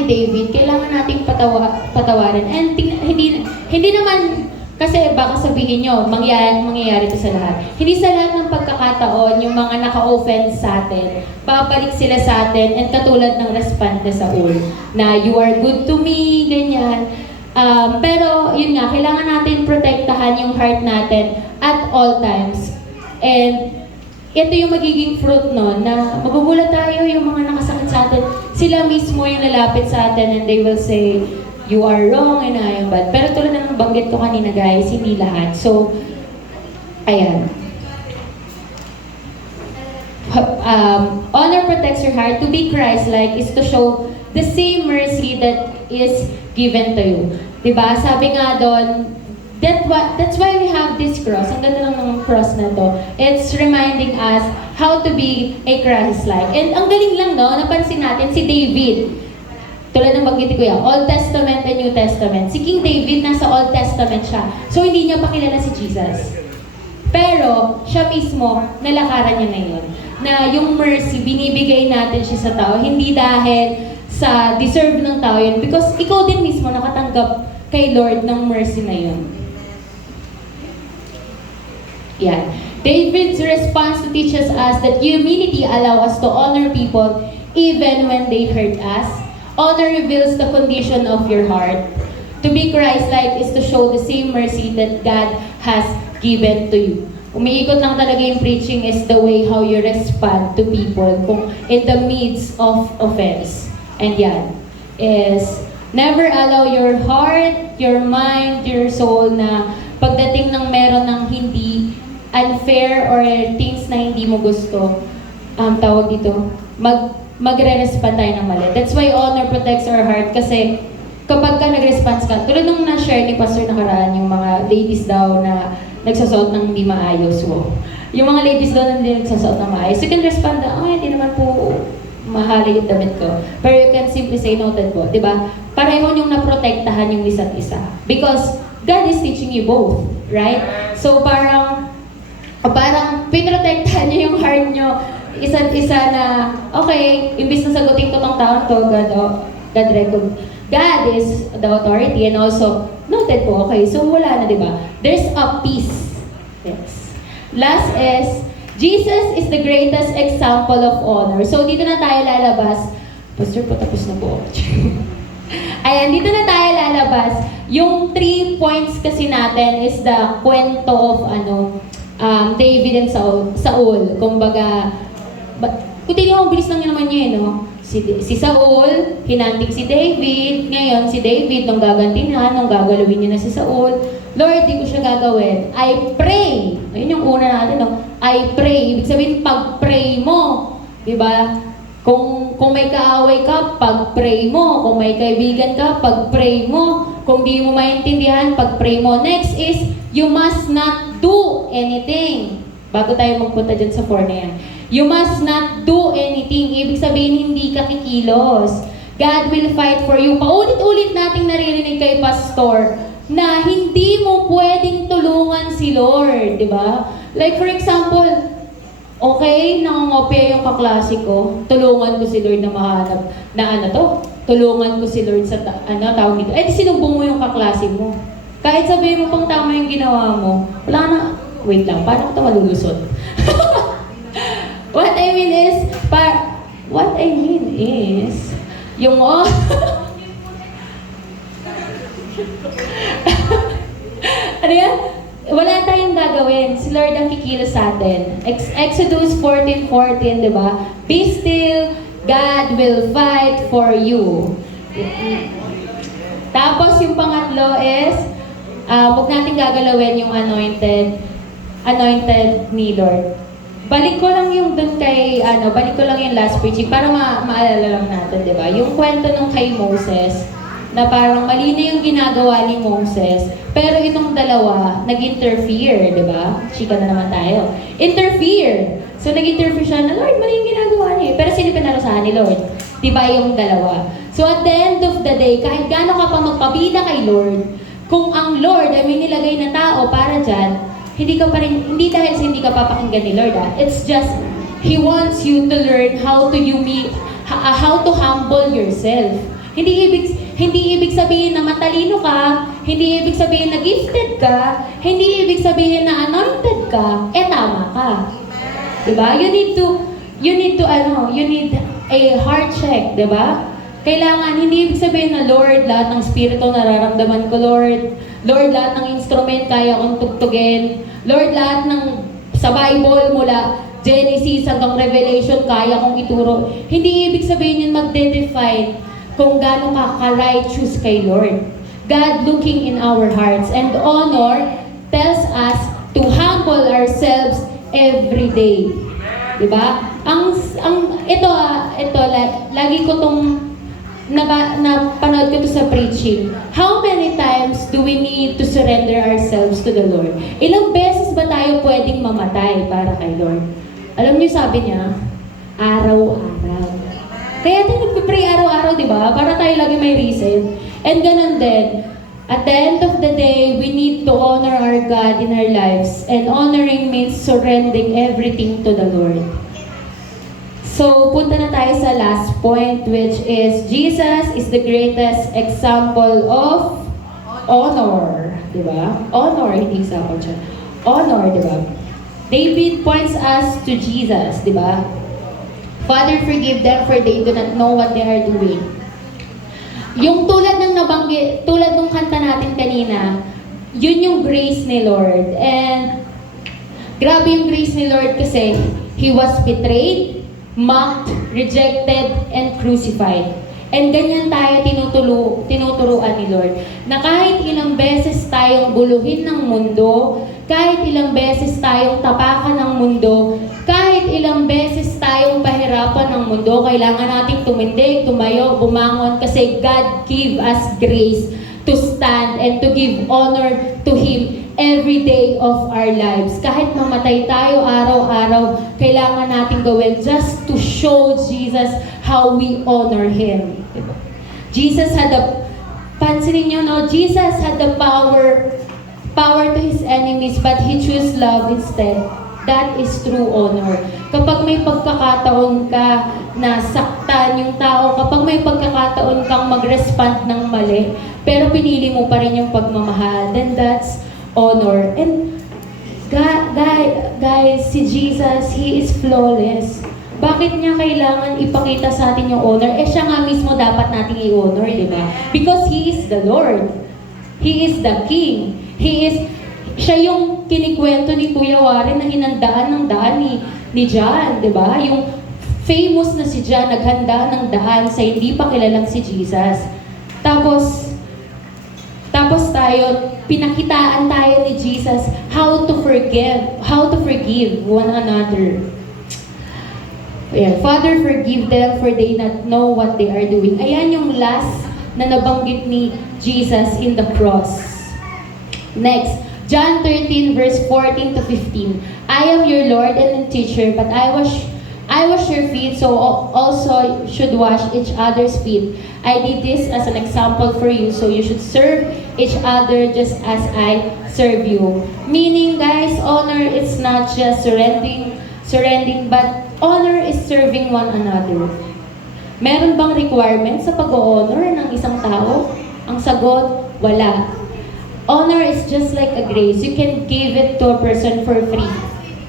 David, kailangan nating patawarin. And hindi naman, kasi baka sabihin nyo, mangyayari ito sa lahat. Hindi sa lahat ng pagkakataon, yung mga naka-offense sa atin, babalik sila sa atin, and katulad ng respond na Saul, na you are good to me, ganyan. Pero, yun nga, kailangan natin protektahan yung heart natin at all times. And, ito yung magiging fruit nun, na magugulat tayo yung mga nakasakit sa atin. Sila mismo yung lalapit sa atin and they will say, you are wrong and I am bad. Pero tulad ng banggit ko kanina guys, hindi lahat. So, ayan. Honor protects your heart. To be Christ-like is to show the same mercy that is given to you. Diba? Sabi nga doon, that's why we have this cross. Ang ganda lang ng cross na to. It's reminding us how to be a Christ-like. And ang galing lang, no? Napansin natin si David. Tulad ng bagay ko yan, Old Testament and New Testament. Si King David, nasa Old Testament siya. So, hindi niya pa kilala si Jesus. Pero, siya mismo, nalakaran niya ngayon. Na yung mercy, binibigay natin siya sa tao. Hindi dahil sa deserve ng tao yun. Because ikaw din mismo nakatanggap kay Lord ng mercy na yun. Yan. David's response to teaches us that humility allows us to honor people even when they hurt us. Honor reveals the condition of your heart. To be Christ-like is to show the same mercy that God has given to you. Umiikot lang talaga yung preaching is the way how you respond to people kung in the midst of offense. And yan is never allow your heart, your mind, your soul na pagdating ng meron ng hindi unfair or things na hindi mo gusto, tawag dito, magre-respond tayo ng mali. That's why honor protects our heart kasi kapag ka nag-response ka, tulad nung na-share ni Pastor nakaraan, yung mga ladies daw na nagsasuot ng hindi maayos. Wow. Yung mga ladies daw na hindi nagsasuot ng maayos, you can respond na, hindi naman po mahali yung damit ko. Pero you can simply say, noted po. Diba? Pareho yung naprotektahan yung isa't isa. Because God is teaching you both. Right? So parang pinotektahan niyo yung heart niyo isa't isa na, okay, imbis na sagutin ko tong taon to, God is the authority and also, noted po, okay, so wala na, di ba? There's a peace. Yes. Last is, Jesus is the greatest example of honor. So, dito na tayo lalabas. Pastor, patapos na po. Ayan, dito na tayo lalabas. Yung 3 points kasi natin is the kwento of, David and Saul. Kumbaga, kung tingnan mo, bilis lang naman niya, no? Si Saul, hinanting si David. Ngayon, si David, nung gagantihan, nung gagalawin niya na si Saul, Lord, di ko siya gagawin. I pray. Ayun yung una natin, no? I pray. Ibig sabihin, pag-pray mo. Diba? Kung may kaaway ka, pag-pray mo. Kung may kaibigan ka, pag-pray mo. Kung di mo maintindihan, pag-pray mo. Next is, you must not do anything. Bago tayo magpunta dyan sa 4 na yan. You must not do anything. Ibig sabihin, hindi ka kikilos. God will fight for you. Paulit-ulit nating naririnig kay Pastor na hindi mo pwedeng tulungan si Lord. Diba? Like for example, okay, nangangopya yung kaklase ko. Tulungan ko si Lord na mahanap na tulungan ko si Lord sa tawag dito. Eh, sinumbong mo yung kaklase mo. Kahit sabihin mo pang tama yung ginawa mo, wala na, wait lang, paano ko ito malulusot? What I mean is, yung ano yan? Wala tayong gagawin. Si Lord ang kikilos sa atin. Exodus 14:14, di ba? Be still, God will fight for you. Tapos yung pangatlo is, huwag natin gagalawin yung anointed ni Lord. Balik ko lang yung last preaching para maalala lang natin, di ba? Yung kwento nung kay Moses, na parang mali na yung ginagawa ni Moses, pero itong dalawa, nag-interfere, di ba? Chika na naman tayo. Interfere! So, nag-interfere siya na, Lord, mali yung ginagawa niya. Pero sino pinala ni Lord. Diba yung dalawa? So at the end of the day, kahit gaano ka pa magpabida kay Lord, kung ang Lord ay may nilagay na tao para dyan, hindi ka pa rin, hindi dahil sa hindi ka papakinggan ni Lord. It's just, He wants you to learn how to humble yourself. Hindi ibig sabihin na matalino ka, hindi ibig sabihin na gifted ka, hindi ibig sabihin na anointed ka, tama ka. Diba? You need a heart check, diba? Kailangan, hindi ibig sabihin na, Lord, lahat ng spirito nararamdaman ko, Lord. Lord, lahat ng instrument kaya kong tugtugin. Lord, lahat ng sa Bible mula Genesis hanggang Revelation kaya kong ituro. Hindi ibig sabihin yun magde-define kung gaano ka-righteous kay Lord. God looking in our hearts. And honor tells us to humble ourselves every day. Diba? Ito, lagi ko tong napanood ko to sa preaching. How many times do we need to surrender ourselves to the Lord? Ilang beses ba tayo pwedeng mamatay para kay Lord? Alam niyo, sabi niya, araw-araw. Kaya tayo nagpipray araw-araw, di ba? Para tayo lagi may reason. And ganun din, at the end of the day, we need to honor our God in our lives. And honoring means surrendering everything to the Lord. So, punta na tayo sa last point, which is, Jesus is the greatest example of honor. Di ba? Honor, hindi example siya. Honor, di ba? David points us to Jesus, di ba? Father, forgive them for they do not know what they are doing. Yung tulad ng nabanggit, tulad ng kanta natin kanina, yun yung grace ni Lord. And grabe yung grace ni Lord kasi He was betrayed, mocked, rejected, and crucified. And ganyan tayo tinuturuan ni Lord. Na kahit ilang beses tayong buluhin ng mundo, kahit ilang beses tayong tapakan ng mundo, kahit ilang beses tayong pahirapan ng mundo, kailangan nating tumindig, tumayo, bumangon kasi God give us grace to stand and to give honor to Him every day of our lives. Kahit mamatay tayo araw-araw, kailangan natin gawin just to show Jesus how we honor Him. Jesus had the, pansinin nyo, no? Jesus had the power to His enemies, but He chose love instead. That is true honor. Kapag may pagkakataon ka na saktan yung tao, kapag may pagkakataon kang mag-respond ng mali, pero pinili mo pa rin yung pagmamahal, then that's honor. And guys, si Jesus, He is flawless. Bakit niya kailangan ipakita sa atin yung honor? Siya nga mismo dapat nating i-honor, di ba? Because He is the Lord. He is the King. Siya yung kinikwento ni Kuya Warren na hinandaan ng daan ni John, di ba? Yung famous na si John, naghanda ng daan sa hindi pa kilalang si Jesus. Tapos tayo, pinakitaan tayo ni Jesus how to forgive one another. Ayan, Father, forgive them for they not know what they are doing. Ayan yung last na nabanggit ni Jesus in the cross. Next, John 13 verse 14 to 15. I am your Lord and teacher, but I wash your feet, so also should wash each other's feet. I did this as an example for you, so you should serve each other just as I serve you. Meaning, guys, honor is not just surrendering, but honor is serving one another. Meron bang requirement sa pag-honor ng isang tao? Ang sagot, wala. Honor is just like a grace. You can give it to a person for free.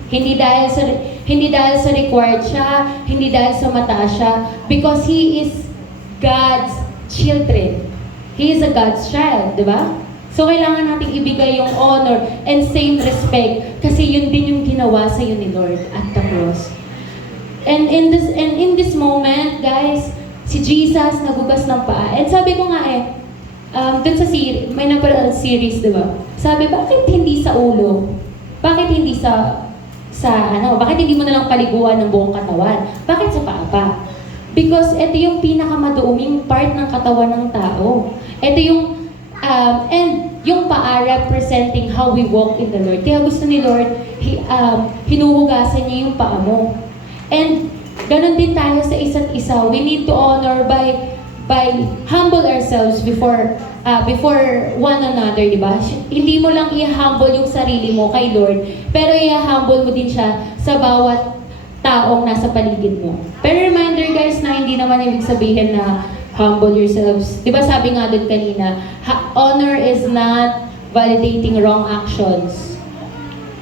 Hindi dahil sa required siya, hindi dahil sa mataas siya, because he is God's children. He is a God's child, di ba? So kailangan nating ibigay yung honor and same respect kasi yun din yung ginawa sa ni Lord at the cross. And in this moment, guys, si Jesus nagugas ng paa. And sabi ko nga dun sa may napanood series, di ba? Sabi, bakit hindi sa ulo? Bakit hindi bakit hindi mo na lang paliguan ng buong katawan? Bakit sa paa pa? Because ito yung pinakamaduuming part ng katawan ng tao. Ito yung, and yung paa representing how we walk in the Lord. Kaya gusto ni Lord, hinuhugasan niya yung paa mo. And Ganon din tayo sa isa't isa. We need to honor by humble ourselves before one another, di ba? Hindi mo lang i-humble yung sarili mo kay Lord, pero i-humble mo din siya sa bawat taong nasa paligid mo. Pero reminder guys na hindi naman ibig sabihin na humble yourselves. Di ba sabi nga doon kanina, honor is not validating wrong actions.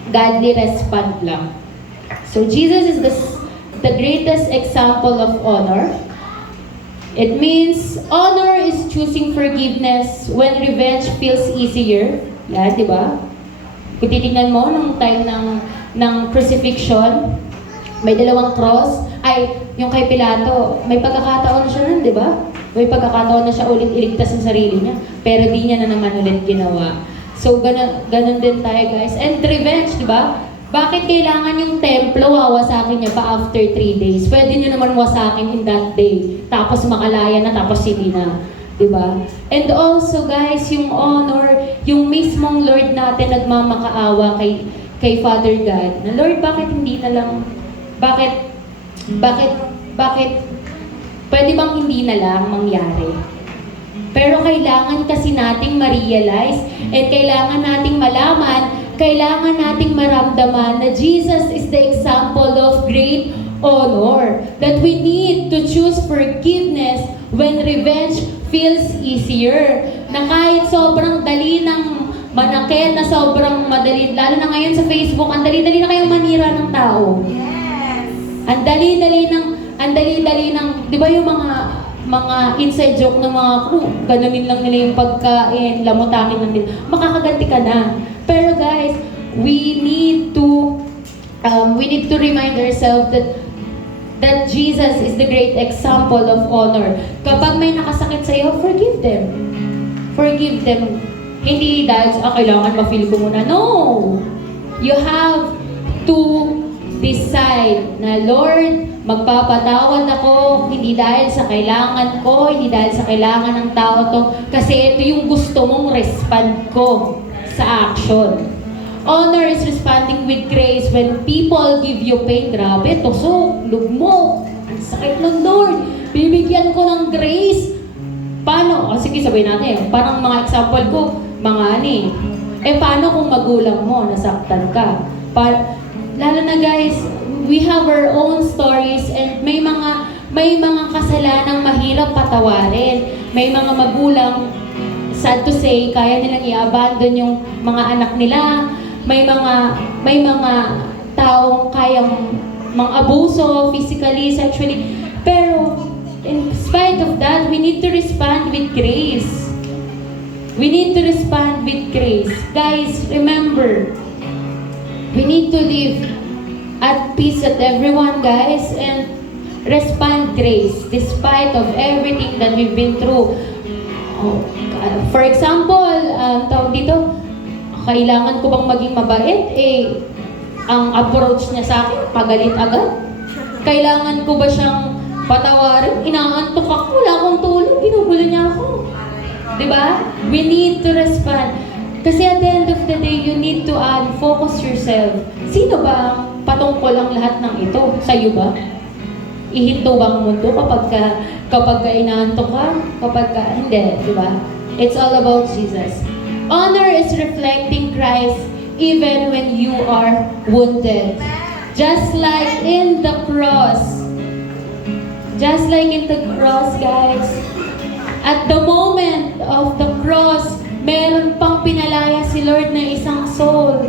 Godly respond lang. So Jesus is the greatest example of honor. It means honor is choosing forgiveness when revenge feels easier. Yan, di ba? Kung titignan mo nung time ng crucifixion, may dalawang cross. Ay, yung kay Pilato, may pagkakataon siya nun, di ba? May pagkakataon na siya ulit iligtas ang sarili niya. Pero di niya na naman ulit ginawa. So, ganun din tayo guys. And revenge, di ba? Bakit kailangan yung templo wawasakin niya pa after 3 days? Pwede niyo naman wasakin in that day. Tapos makalaya na, tapos hindi na. Diba? And also guys, yung honor, yung mismong Lord natin nagmamakaawa kay Father God. Na Lord, bakit hindi na lang, bakit, pwede bang hindi na lang mangyari? Pero kailangan kasi nating ma-realize and kailangan nating malaman, kailangan nating maramdaman na Jesus is the example of great honor. That we need to choose forgiveness when revenge feels easier. Na kahit sobrang dali ng manakit, na sobrang madali, lalo na ngayon sa Facebook, ang dali-dali na kayong manira ng tao. Yes. Ang dali-dali ng, di ba yung mga inside joke ng mga crew, ganunin lang nila yung pagkain, lamutakin lang nila, makakaganti ka na. Pero guys, we need to remind ourselves that Jesus is the great example of honor. Kapag may nakasakit sa'yo, forgive them. Forgive them. Hindi dahil kailangan ma-feel ko muna. No! You have to decide na, Lord, magpapatawad ako, hindi dahil sa kailangan ko, hindi dahil sa kailangan ng tao to, kasi ito yung gusto mong respond ko sa action. Honor is responding with grace when people give you pain. Grabe, tusok, lugmok, ang sakit ng Lord. Bibigyan ko ng grace. Paano? O sige, sabihin natin, parang mga example ko, mga ani. Paano kung magulang mo, nasaktan ka? Lalo na guys, we have our own stories and may mga kasalanang mahirap patawarin. May mga magulang, sad to say, kaya nilang i-abandon yung mga anak nila. May mga taong kayang mang-abuso physically, sexually. Pero in spite of that, we need to respond with grace. We need to respond with grace. Guys, remember, we need to live at peace with everyone, guys, and respond grace despite of everything that we've been through. For example, tawag dito, kailangan ko bang maging mabait? Ang approach niya sa akin, pagalit agad. Kailangan ko ba siyang patawarin? Inaantok ako, wala akong tulog, ginugulo niya ako. Diba? We need to respond. Kasi at the end of the day, you need to focus yourself. Sino ba ang patungkol ang lahat ng ito? Sa'yo ba? Ihinto ba ang mundo kapag inaantok ka? Hindi, diba? It's all about Jesus. Honor is reflecting Christ even when you are wounded. Just like in the cross. Just like in the cross, guys. At the moment of the cross, meron pang pinalaya si Lord na isang soul.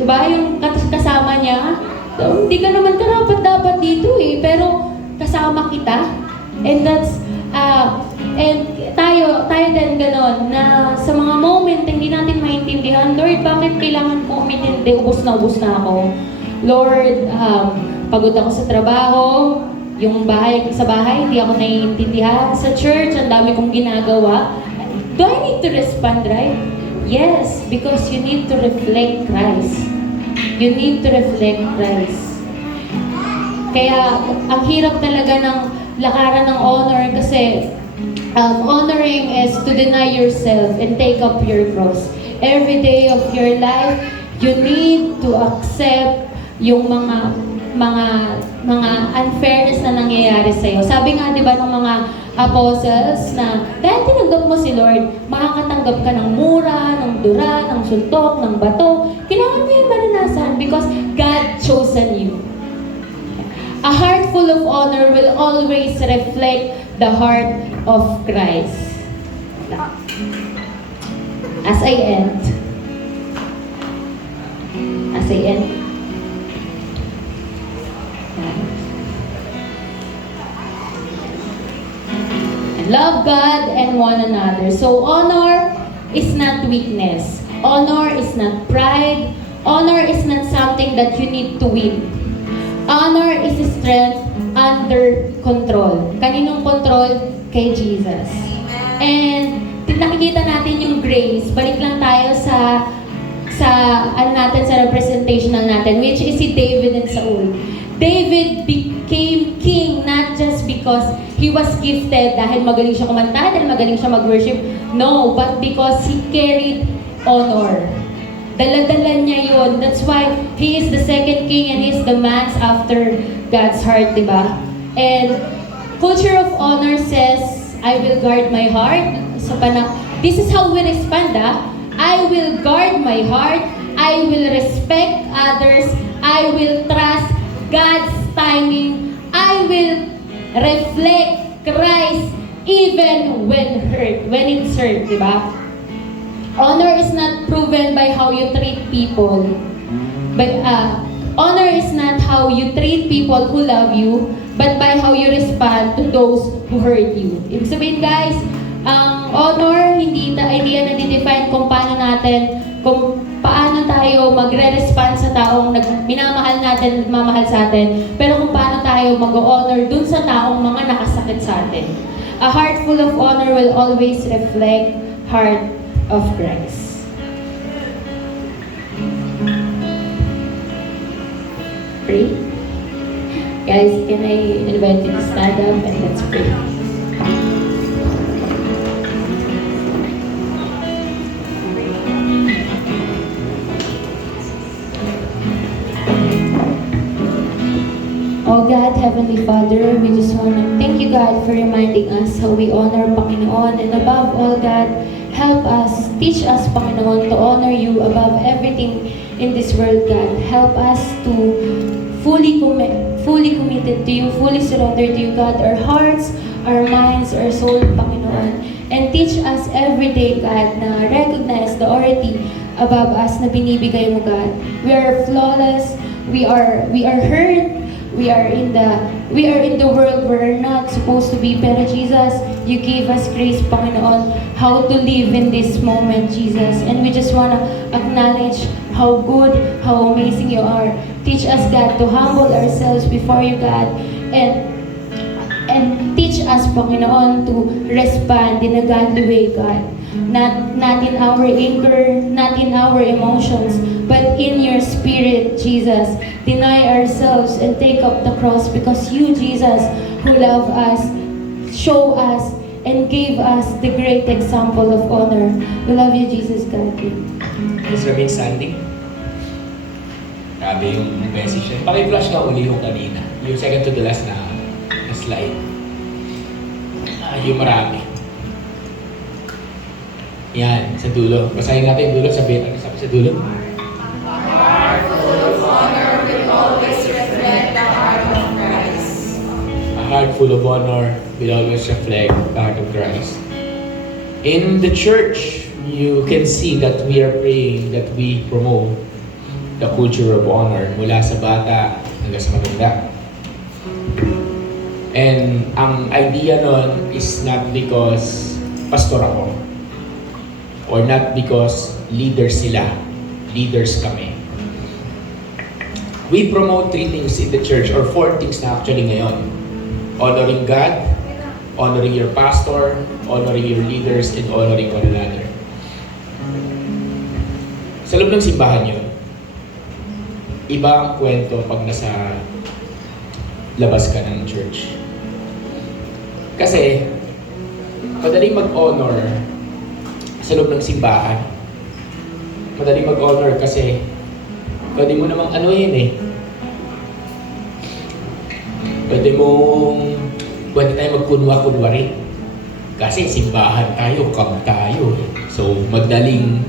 Diba? Yung kasama niya, hindi ka naman karapat-dapat dito pero kasama kita. And that's, tayo din ganon, na sa mga moment hindi natin maintindihan, Lord, bakit kailangan ko umintindi? Ubus na ako. Lord, pagod ako sa trabaho, yung sa bahay, hindi ako naiintindihan. Sa church, ang dami kong ginagawa. Do I need to respond, right? Yes, because you need to reflect Christ. You need to reflect Christ. Kaya, ang hirap talaga ng lakaran ng honor kasi honoring is to deny yourself and take up your cross. Every day of your life, you need to accept yung mga mga unfairness na nangyayari sa'yo. Sabi nga, di ba, ng mga apostles na dahil tinanggap mo si Lord, makakatanggap ka ng mura, ng dura, ng suntok, ng bato. Kailangan mo yung maranasan because God chosen you. A heart full of honor will always reflect the heart of Christ. As I end, love God and one another. So honor is not weakness. Honor is not pride. Honor is not something that you need to win. Honor is strength under control. Kaninong control? Kay Jesus. And nakikita natin yung grace. Balik lang tayo sa representational natin, which is si David and Saul. David became king not just because he was gifted dahil magaling siya kumanta, dahil magaling siya mag-worship. No, but because he carried honor. Dala-dala niya yun. That's why he is the second king and he is the man after God's heart, di ba? And culture of honor says, I will guard my heart. So this is how we respond, I will guard my heart. I will respect others. I will trust God's timing. I will reflect Christ even when it's hurt, di ba? Honor is not proven by how you treat people. But honor is not how you treat people who love you, but by how you respond to those who hurt you. Ibig sabihin, guys, ang honor, hindi yan nag-define kung paano tayo magre-respond sa taong minamahal natin, nagmamahal sa atin, pero kung paano tayo mag-honor dun sa taong mga nakasakit sa atin. A heart full of honor will always reflect heart of Christ. Pray? Guys, can I invite you to stand up and let's pray? Oh God, Heavenly Father, we just want to thank you, God, for reminding us how we honor Panginoon. And above all, God, help us, teach us, Panginoon, to honor you above everything in this world, God. Help us to fully committed to you, fully surrendered to you, God. Our hearts, our minds, our soul, Panginoon. And teach us every day, God, na recognize the authority above us na binibigay mo, God. We are flawless. We are hurt. We are in the world we're not supposed to be. Pero Jesus, you gave us grace, Panginoon, how to live in this moment, Jesus. And we just want to acknowledge how good, how amazing you are. Teach us, God, to humble ourselves before you, God. And teach us, Panginoon, to respond in a godly way, God. Not in our anger, not in our emotions, but in your spirit, Jesus. Deny ourselves and take up the cross because you, Jesus, who love us, show us, and gave us the great example of honor. We love you, Jesus, God. Please remain standing. Grabe yung message niya. Paki-flash ka uli yung kanina. Yung second to the last na slide. Yung marami. Yan, sa dulo. Basahin natin yung dulo. Sabihin natin sa dulo. Heart full of honor will always reflect the heart of Christ. A heart full of honor will always reflect the heart of Christ. In the church, you can see that we are praying that we promote the culture of honor mula sa bata hanggang sa matanda. And ang idea nun is not because pastor ako or not because leaders sila. Leaders kami. We promote 3 things in the church, or 4 things na actually ngayon. Honoring God, honoring your pastor, honoring your leaders, and honoring one another. Sa loob ng simbahan yun, iba ang kwento pag nasa labas ka ng church. Kasi, madaling mag-honor sa loob ng simbahan. Madaling mag-honor kasi pwede mo namang ano yun eh. Pwede tayo magkunwa-kunwari. Kasi simbahan tayo, camp tayo. So, magdaling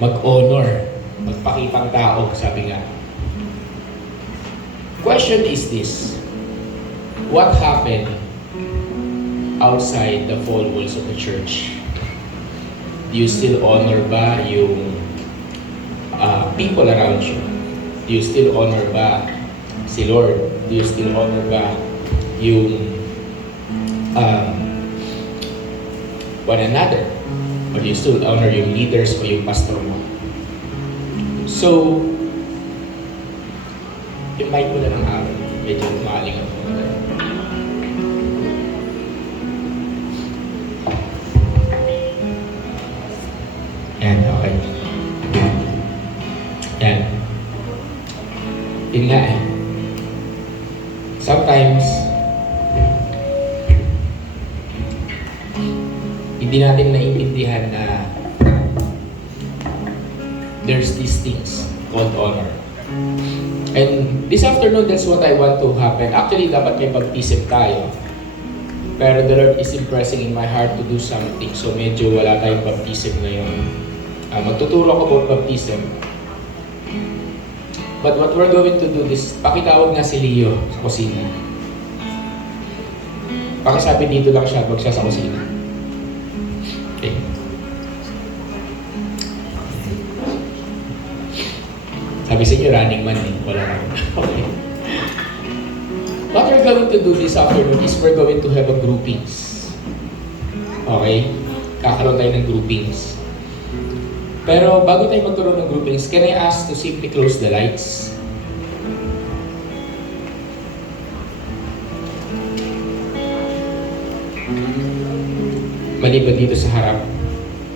mag-honor, magpakitang tao, sabi nga. Question is this: what happened outside the four walls of the church? Do you still honor ba yung people around you? Do you still honor ba si Lord? Do you still honor ba yung one another? Or do you still honor yung leaders o yung pastor mo? So, yung mic mo na ng araw, medyo umaling ako. Yan, okay. Yan. Yun nga eh. Sometimes, hindi natin naiintindihan na there's these things called honor. And this afternoon, that's what I want to happen. Actually, dapat may baptism tayo. Pero the Lord is impressing in my heart to do something. So medyo wala tayong baptism ngayon. Magtuturo ako about baptism. But what we're going to do is, pakitawag nga si Leo sa kusina. Pakisabi dito lang siya, wag siya sa kusina. Okay. Sabi sa inyo, running man eh. Wala na. Okay. What we're going to do this afternoon is we're going to have a groupings. Okay? Kakaroon tayo ng groupings. Pero bago tayo magkaroon ng groupings, can I ask to simply close the lights? Maliban dito sa harap.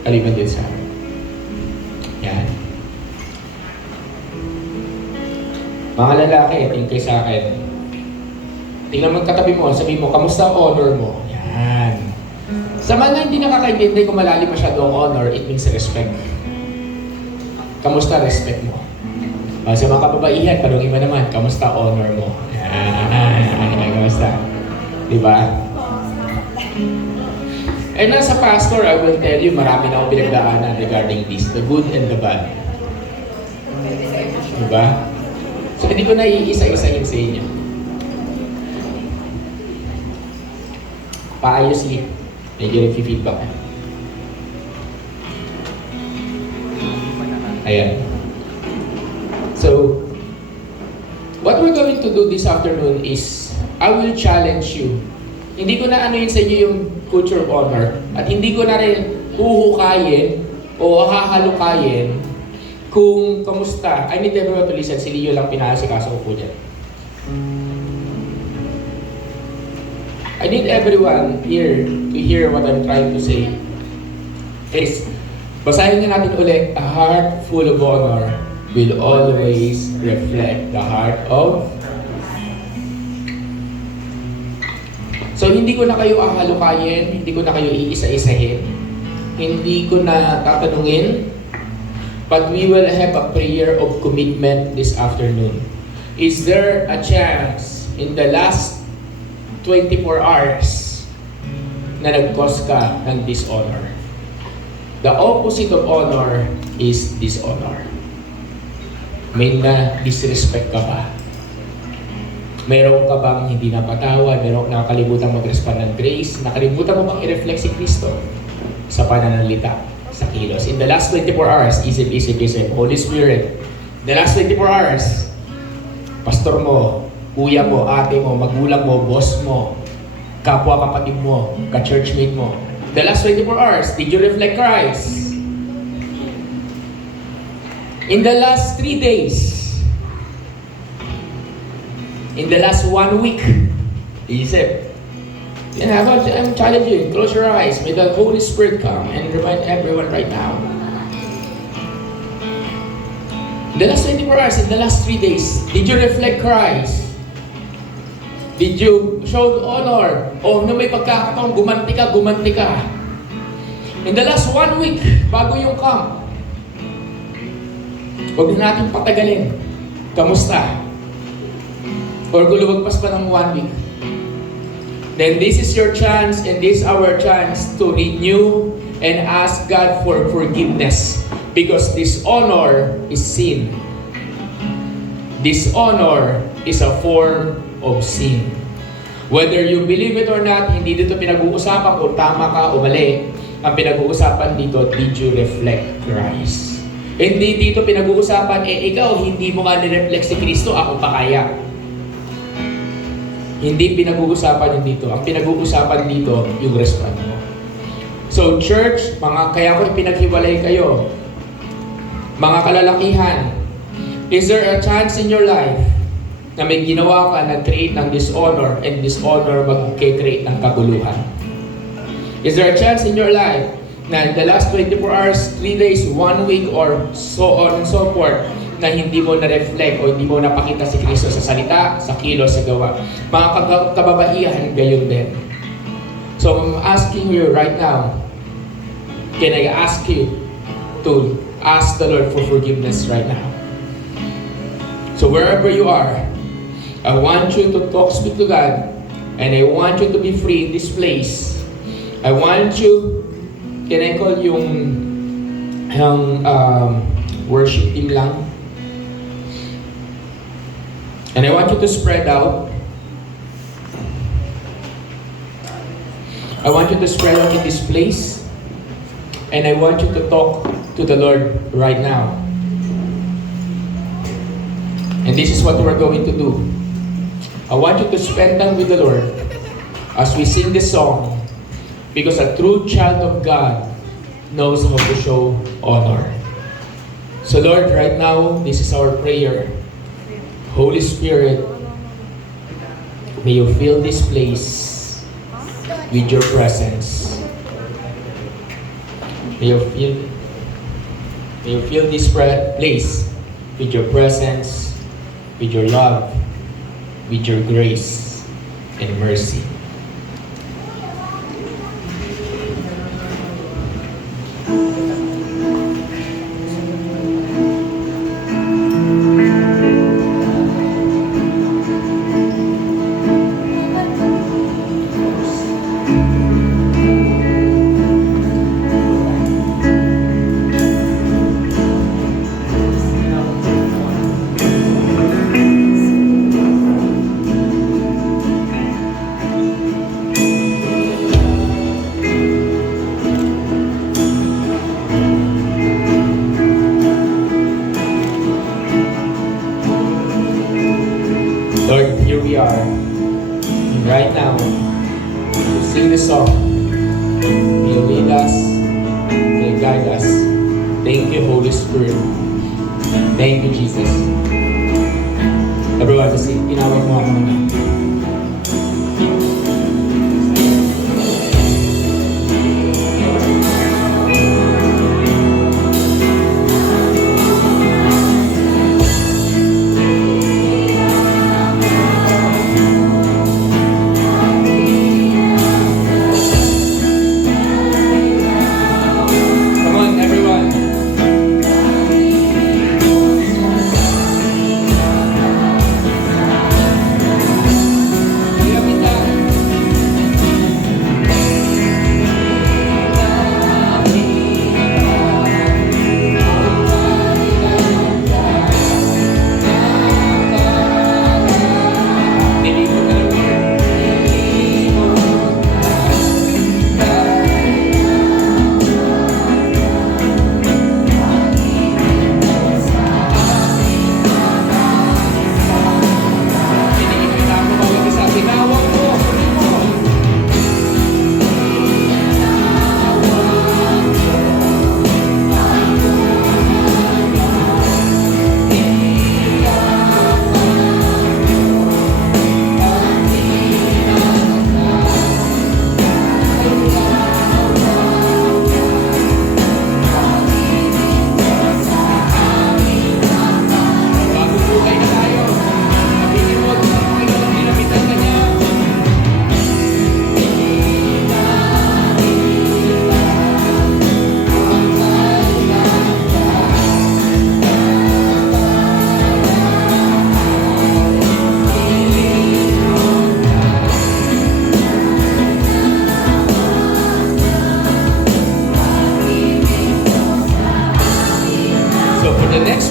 Maliban dito sa harap. Yan. Mga lalaki, tingin kayo sa akin. Tingnan mo katabi mo, sabihin mo, kamusta ang honor mo? Yan. Sa mga hindi nakakaintindi kung malalim masyado ang honor, it means respect. Kamusta respect mo? Sa mga kababaihan, tanungin mo naman, kamusta honor mo? Yan. Kamusta? Diba? And as a pastor, I will tell you, marami na akong pinagdaanan regarding this, the good and the bad. Diba? So, hindi ko na iisa-isahin sa inyo. Paayos ulit. Medyo nag-feedback. Ayan. So, what we're going to do this afternoon is, I will challenge you. Hindi ko na anuin sa inyo yung culture of honor, at hindi ko na rin huhukayin o hahalukayin kung kamusta. I need everyone to listen. Si Leo lang pinasikaso ko po dyan. I need everyone here to hear what I'm trying to say. Is, basahin nga natin ulit, a heart full of honor will always reflect the heart of. So hindi ko na kayo ahalukayin, hindi ko na kayo iisa-isahin, hindi ko na tatanungin, but we will have a prayer of commitment this afternoon. Is there a chance in the last 24 hours na nag-cause ka ng dishonor? The opposite of honor is dishonor. May na-disrespect ka ba? Meron ka bang hindi napatawad? Meron ka nakalimutan mag-respond ng grace? Nakalimutan mo bang i-reflect si Kristo sa pananalita, sa kilos? In the last 24 hours, isip. Holy Spirit, the last 24 hours, pastor mo, kuya mo, ate mo, magulang mo, boss mo, kapwa kapatid mo, ka-churchmate mo. The last 24 hours, did you reflect Christ? In the last 3 days, in the last 1 week, isip. Yeah, I'm challenging you. Close your eyes. May the Holy Spirit come and remind everyone right now. In the last 24 hours, in the last 3 days, did you reflect Christ? Did you show honor? O na may pagkakataon, gumanti ka. In the last 1 week, bago yung camp, huwag na natin patagalin. Kamusta? or kung lumagpas pa ng 1 week, then this is your chance and this is our chance to renew and ask God for forgiveness, because dishonor is sin. Dishonor is a form of sin. Whether you believe it or not, hindi dito pinag-uusapan kung tama ka o mali. Ang pinag-uusapan dito, did you reflect Christ? Hindi dito pinag-uusapan, ikaw hindi mo nga nireflect si Kristo, ako pa kaya. Hindi pinag-uusapan yun dito. Ang pinag-uusapan dito, yung respond mo. So church, kaya ko pinaghiwalay kayo. Mga kalalakihan, is there a chance in your life na may ginawa ka na create ng dishonor, and dishonor mag-create ng kaguluhan? Is there a chance in your life na in the last 24 hours, 3 days, 1 week, or so on and so forth, na hindi mo na-reflect o hindi mo napakita si Kristo sa salita, sa kilos, sa gawa? Mga kababaihan, gayon din. So I'm asking you right now, can I ask you to ask the Lord for forgiveness right now? So wherever you are, I want you to speak to God, and I want you to be free in this place. I want you, can I call yung worship team lang? And I want you to spread out. I want you to spread out in this place. And I want you to talk to the Lord right now. And this is what we're going to do. I want you to spend time with the Lord as we sing this song, because a true child of God knows how to show honor. So Lord, right now, this is our prayer. Holy Spirit, may you fill this place with your presence. May you fill this place with your presence, with your love, with your grace and mercy. Lord, here we are. And right now, we sing the song. May you lead us, may you guide us. Thank you, Holy Spirit. Thank you, Jesus. Everyone, kasi tinawag mo ako muna. Come on, everyone.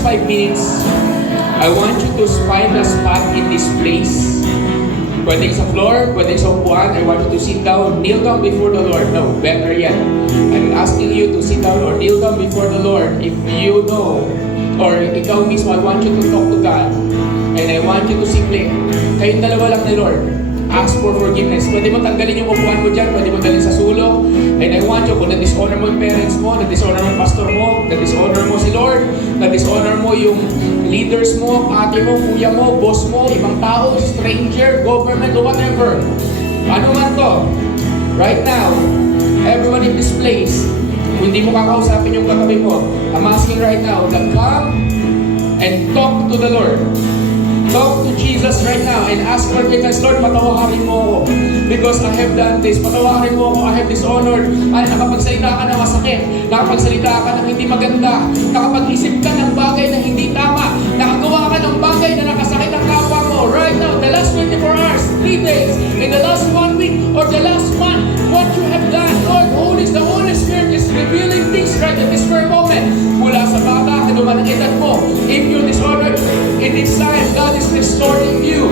5 minutes, I want you to find a spot in this place. Pwedeng sa floor, pwedeng sa upuan. I want you to sit down, kneel down before the Lord. No, better yet, I'm asking you to sit down or kneel down before the Lord. If you know, or ikaw mismo, I want you to talk to God. And I want you to simply, kayong dalawa lang ni Lord, ask for forgiveness. Pwede mo tanggalin yung upuan mo dyan, pwede mo dalhin sa sulok. And I want you, kung na-dishonor mo yung parents mo, na-dishonor mo yung pastor mo, na-dishonor mo si Lord, na-dishonor mo yung leaders mo, ate mo, kuya mo, boss mo, ibang tao, stranger, government, or whatever. Ano man to, right now, everyone in this place, kung hindi mo kakausapin yung katabi mo, I'm asking right now, that come and talk to the Lord. Talk to Jesus right now and ask forgiveness. Lord, patawarin mo ako because I have done this. Patawarin mo ako, I have dishonored. Ay, nakapagsalita ka ng masakit. Nakapagsalita ka ng hindi maganda. Nakapag-isip ka ng bagay na hindi tama. Nakagawa ka ng bagay na nakasakit ang kapwa mo. Right now, the last 24 hours, 3 days, in the last 1 week, or the last month, what you have done, Lord, the Holy Spirit is revealing things right at this very moment. Mula sa bata, kanuman ang edad mo. If you dishonored, in this time, God is restoring you.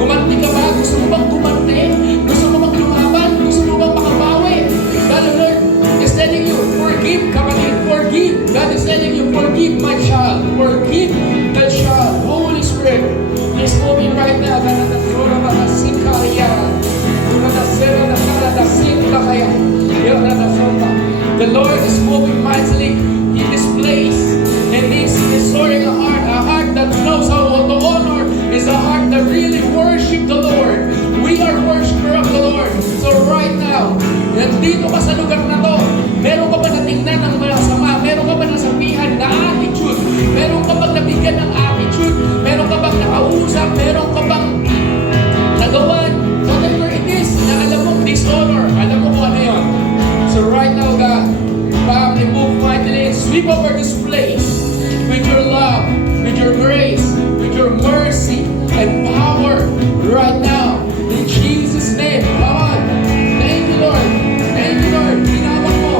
Gumanti ka ba? Gusto mo bang gumanti? Gusto mo bang lumaban? Gusto mo bang makabawi? God, Lord, is telling you, forgive, kapatid, forgive. God is telling you, forgive my child. Forgive the child. Holy Spirit is moving right now. The Lord is moving mightily in this place. And He's restoring a heart that knows how to honor, is a heart that really worship the Lord. We are worshiper of the Lord. So right now, nandito ka sa lugar na to, meron ka ba natingnan ng masama? Meron ka ba nasabihan na attitude? Meron ka bang nabigyan ng attitude? Meron ka bang nakausap? Meron ka bang nagawan? Whatever it is, na alam mong dishonor, alam mo kung ano yun. So right now, God, family, move mightily and sweep over this place with your love, with your grace, with your mercy and power right now. In Jesus' name, come on. Thank you, Lord. Thank you, Lord. Ginawang mo.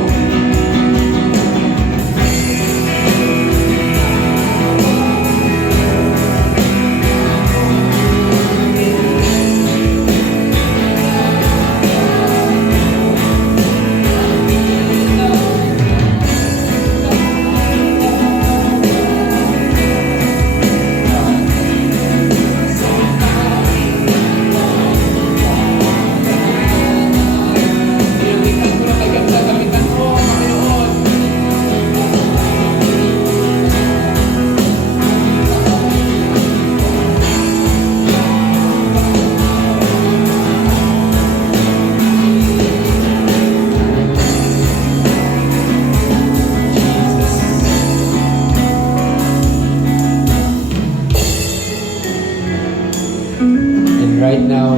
Right now,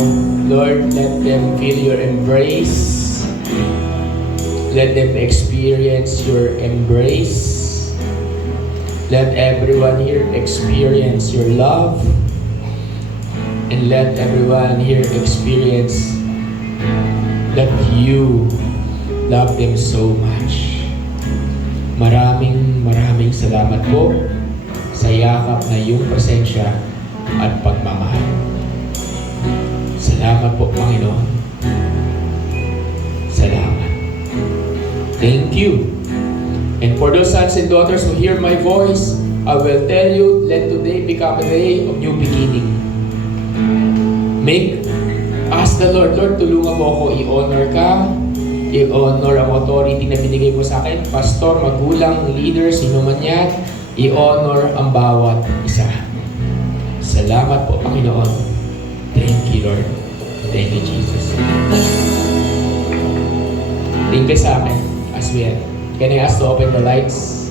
Lord, let them feel your embrace. Let them experience your embrace. Let everyone here experience your love. And let everyone here experience that you love them so much. Maraming salamat po sa yakap na iyong presensya at pagmamahal. Salamat po, Panginoon. Salamat. Thank you. And for those sons and daughters who hear my voice, I will tell you, let today become a day of new beginning. Ask the Lord, Lord, tulungan mo ako i-honor ka, i-honor ang authority na binigay mo sa akin, pastor, magulang, leaders, sino man yan, i-honor ang bawat isa. Salamat po, Panginoon. Thank you, Lord. Thank you, Jesus. Thank you sa akin as well. Can I ask to open the lights?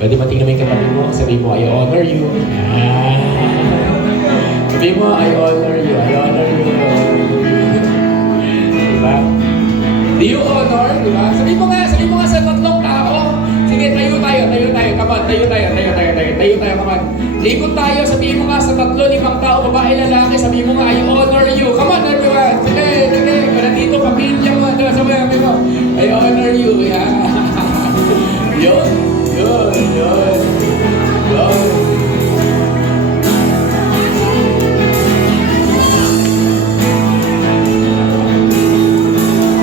Pwede matingnan mo yung katabi mo. Sabi mo, I honor you. Sabi mo, I honor you. I honor you. Diba? Do you honor? Diba? Sabi mo nga sa tatlong tao. Sige, tayo. Come on, tayo. Come on. Likod tayo, sabihin mo nga sa 3-5 tao, babae, lalaki, sabihin mo nga, I honor you. Come on, everyone. Sige. Nandito, pamilya mo. Sabi mo, I honor you. Yeah. Yun. Yun.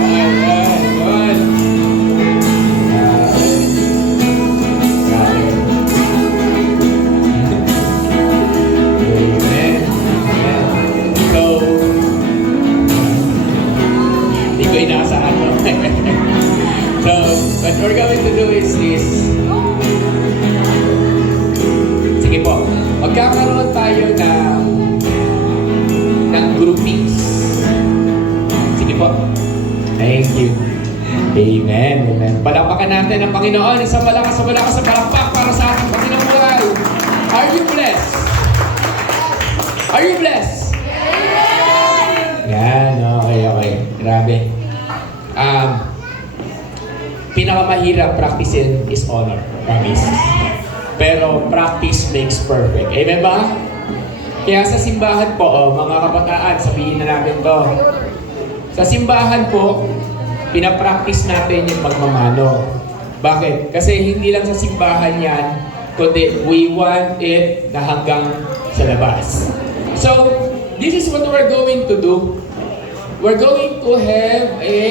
Ayan. Amen. So, hindi ko inaasahan mo. So, what we're going to do is this. Sige po, magkakaroon tayo ng groupings. Sige po. Thank you. Amen. Amen. Palakpakan natin ang Panginoon. Isang malakas sa palakpak para sa ating Panginoon buhay. Are you blessed? Are you blessed? Yan, okay. Grabe. Pinakamahirap practicein is honor. Promise. Pero practice makes perfect. Amen ba? Kaya sa simbahan po, mga kabataan, sabihin na natin to. Sa simbahan po, pinapractice natin yung pagmamano. Bakit? Kasi hindi lang sa simbahan yan, kundi we want it na hanggang sa labas. So, this is what we're going to do. We're going to have a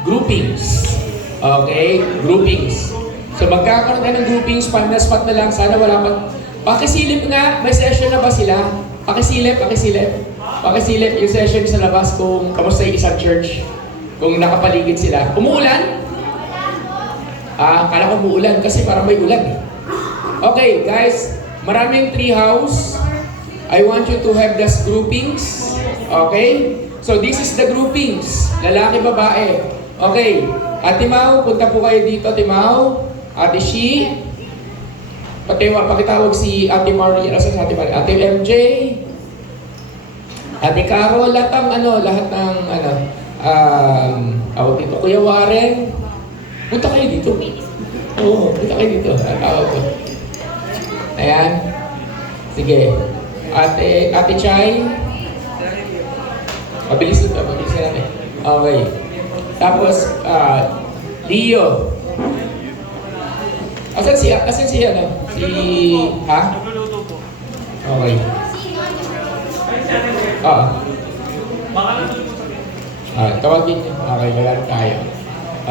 groupings. Okay? Groupings. So, magkakaroon tayo ng groupings, spot na lang. Sana wala pa. Pakisilip nga, may session na ba sila? Pakisilip. Yung session sa labas kung kamusta yung isang church. Kung nakapaligid sila. Umuulan? Kala ko umuulan kasi parang may ulan eh. Okay, guys. Maraming treehouse. I want you to have these groupings. Okay? So, this is the groupings. Lalaki, babae. Okay. Ate Mau, punta po kayo dito, Ate Mau. Ate Shi. Pakitawag si Ate Marie. Asa si Ate Marie? Ate MJ. Ate Carol. Lahat ng tawag dito. Kuya Warren. Punta kayo dito. Oo, punta kayo dito. Tawag ko. Ayan. Sige. Ate Chay. Mabilis natin. Okay. Tapos, Leo. Asan si ha? Okay. Tawagin niyo. Okay, wala tayo.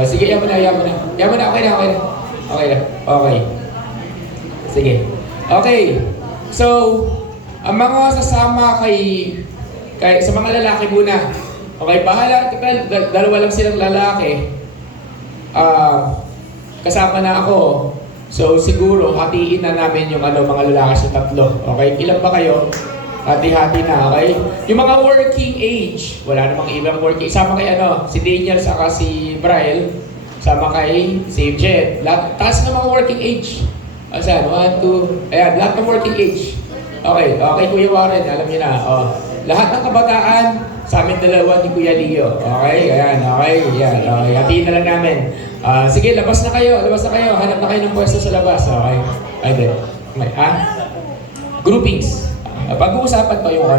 Sige, yaman na. Okay na. Sige. Okay. So, ang mga sasama sa mga lalaki muna. Okay, bahala. Dalawa lang silang lalaki. Kasama na ako. So, siguro, hatiin na namin yung mga lalaki sa tatlo. Okay? Ilan ba kayo? Hati-hati na, okay? Yung mga working age, wala namang ibang working. Sama kay si Daniel, saka si Brian. Sama kay si Jet. Taas ng mga working age. Asan? 1, 2, ayan, lahat ng working age. Okay, Kuya Warren, alam niyo na. Lahat ng kabataan, sa amin dalawa ni Kuya Leo. Okay, ayan, okay. Hatiin na lang namin. Sige, labas na kayo. Hanap na kayo ng pwesto sa labas. Okay? Groupings. Pag-uusapan pa yung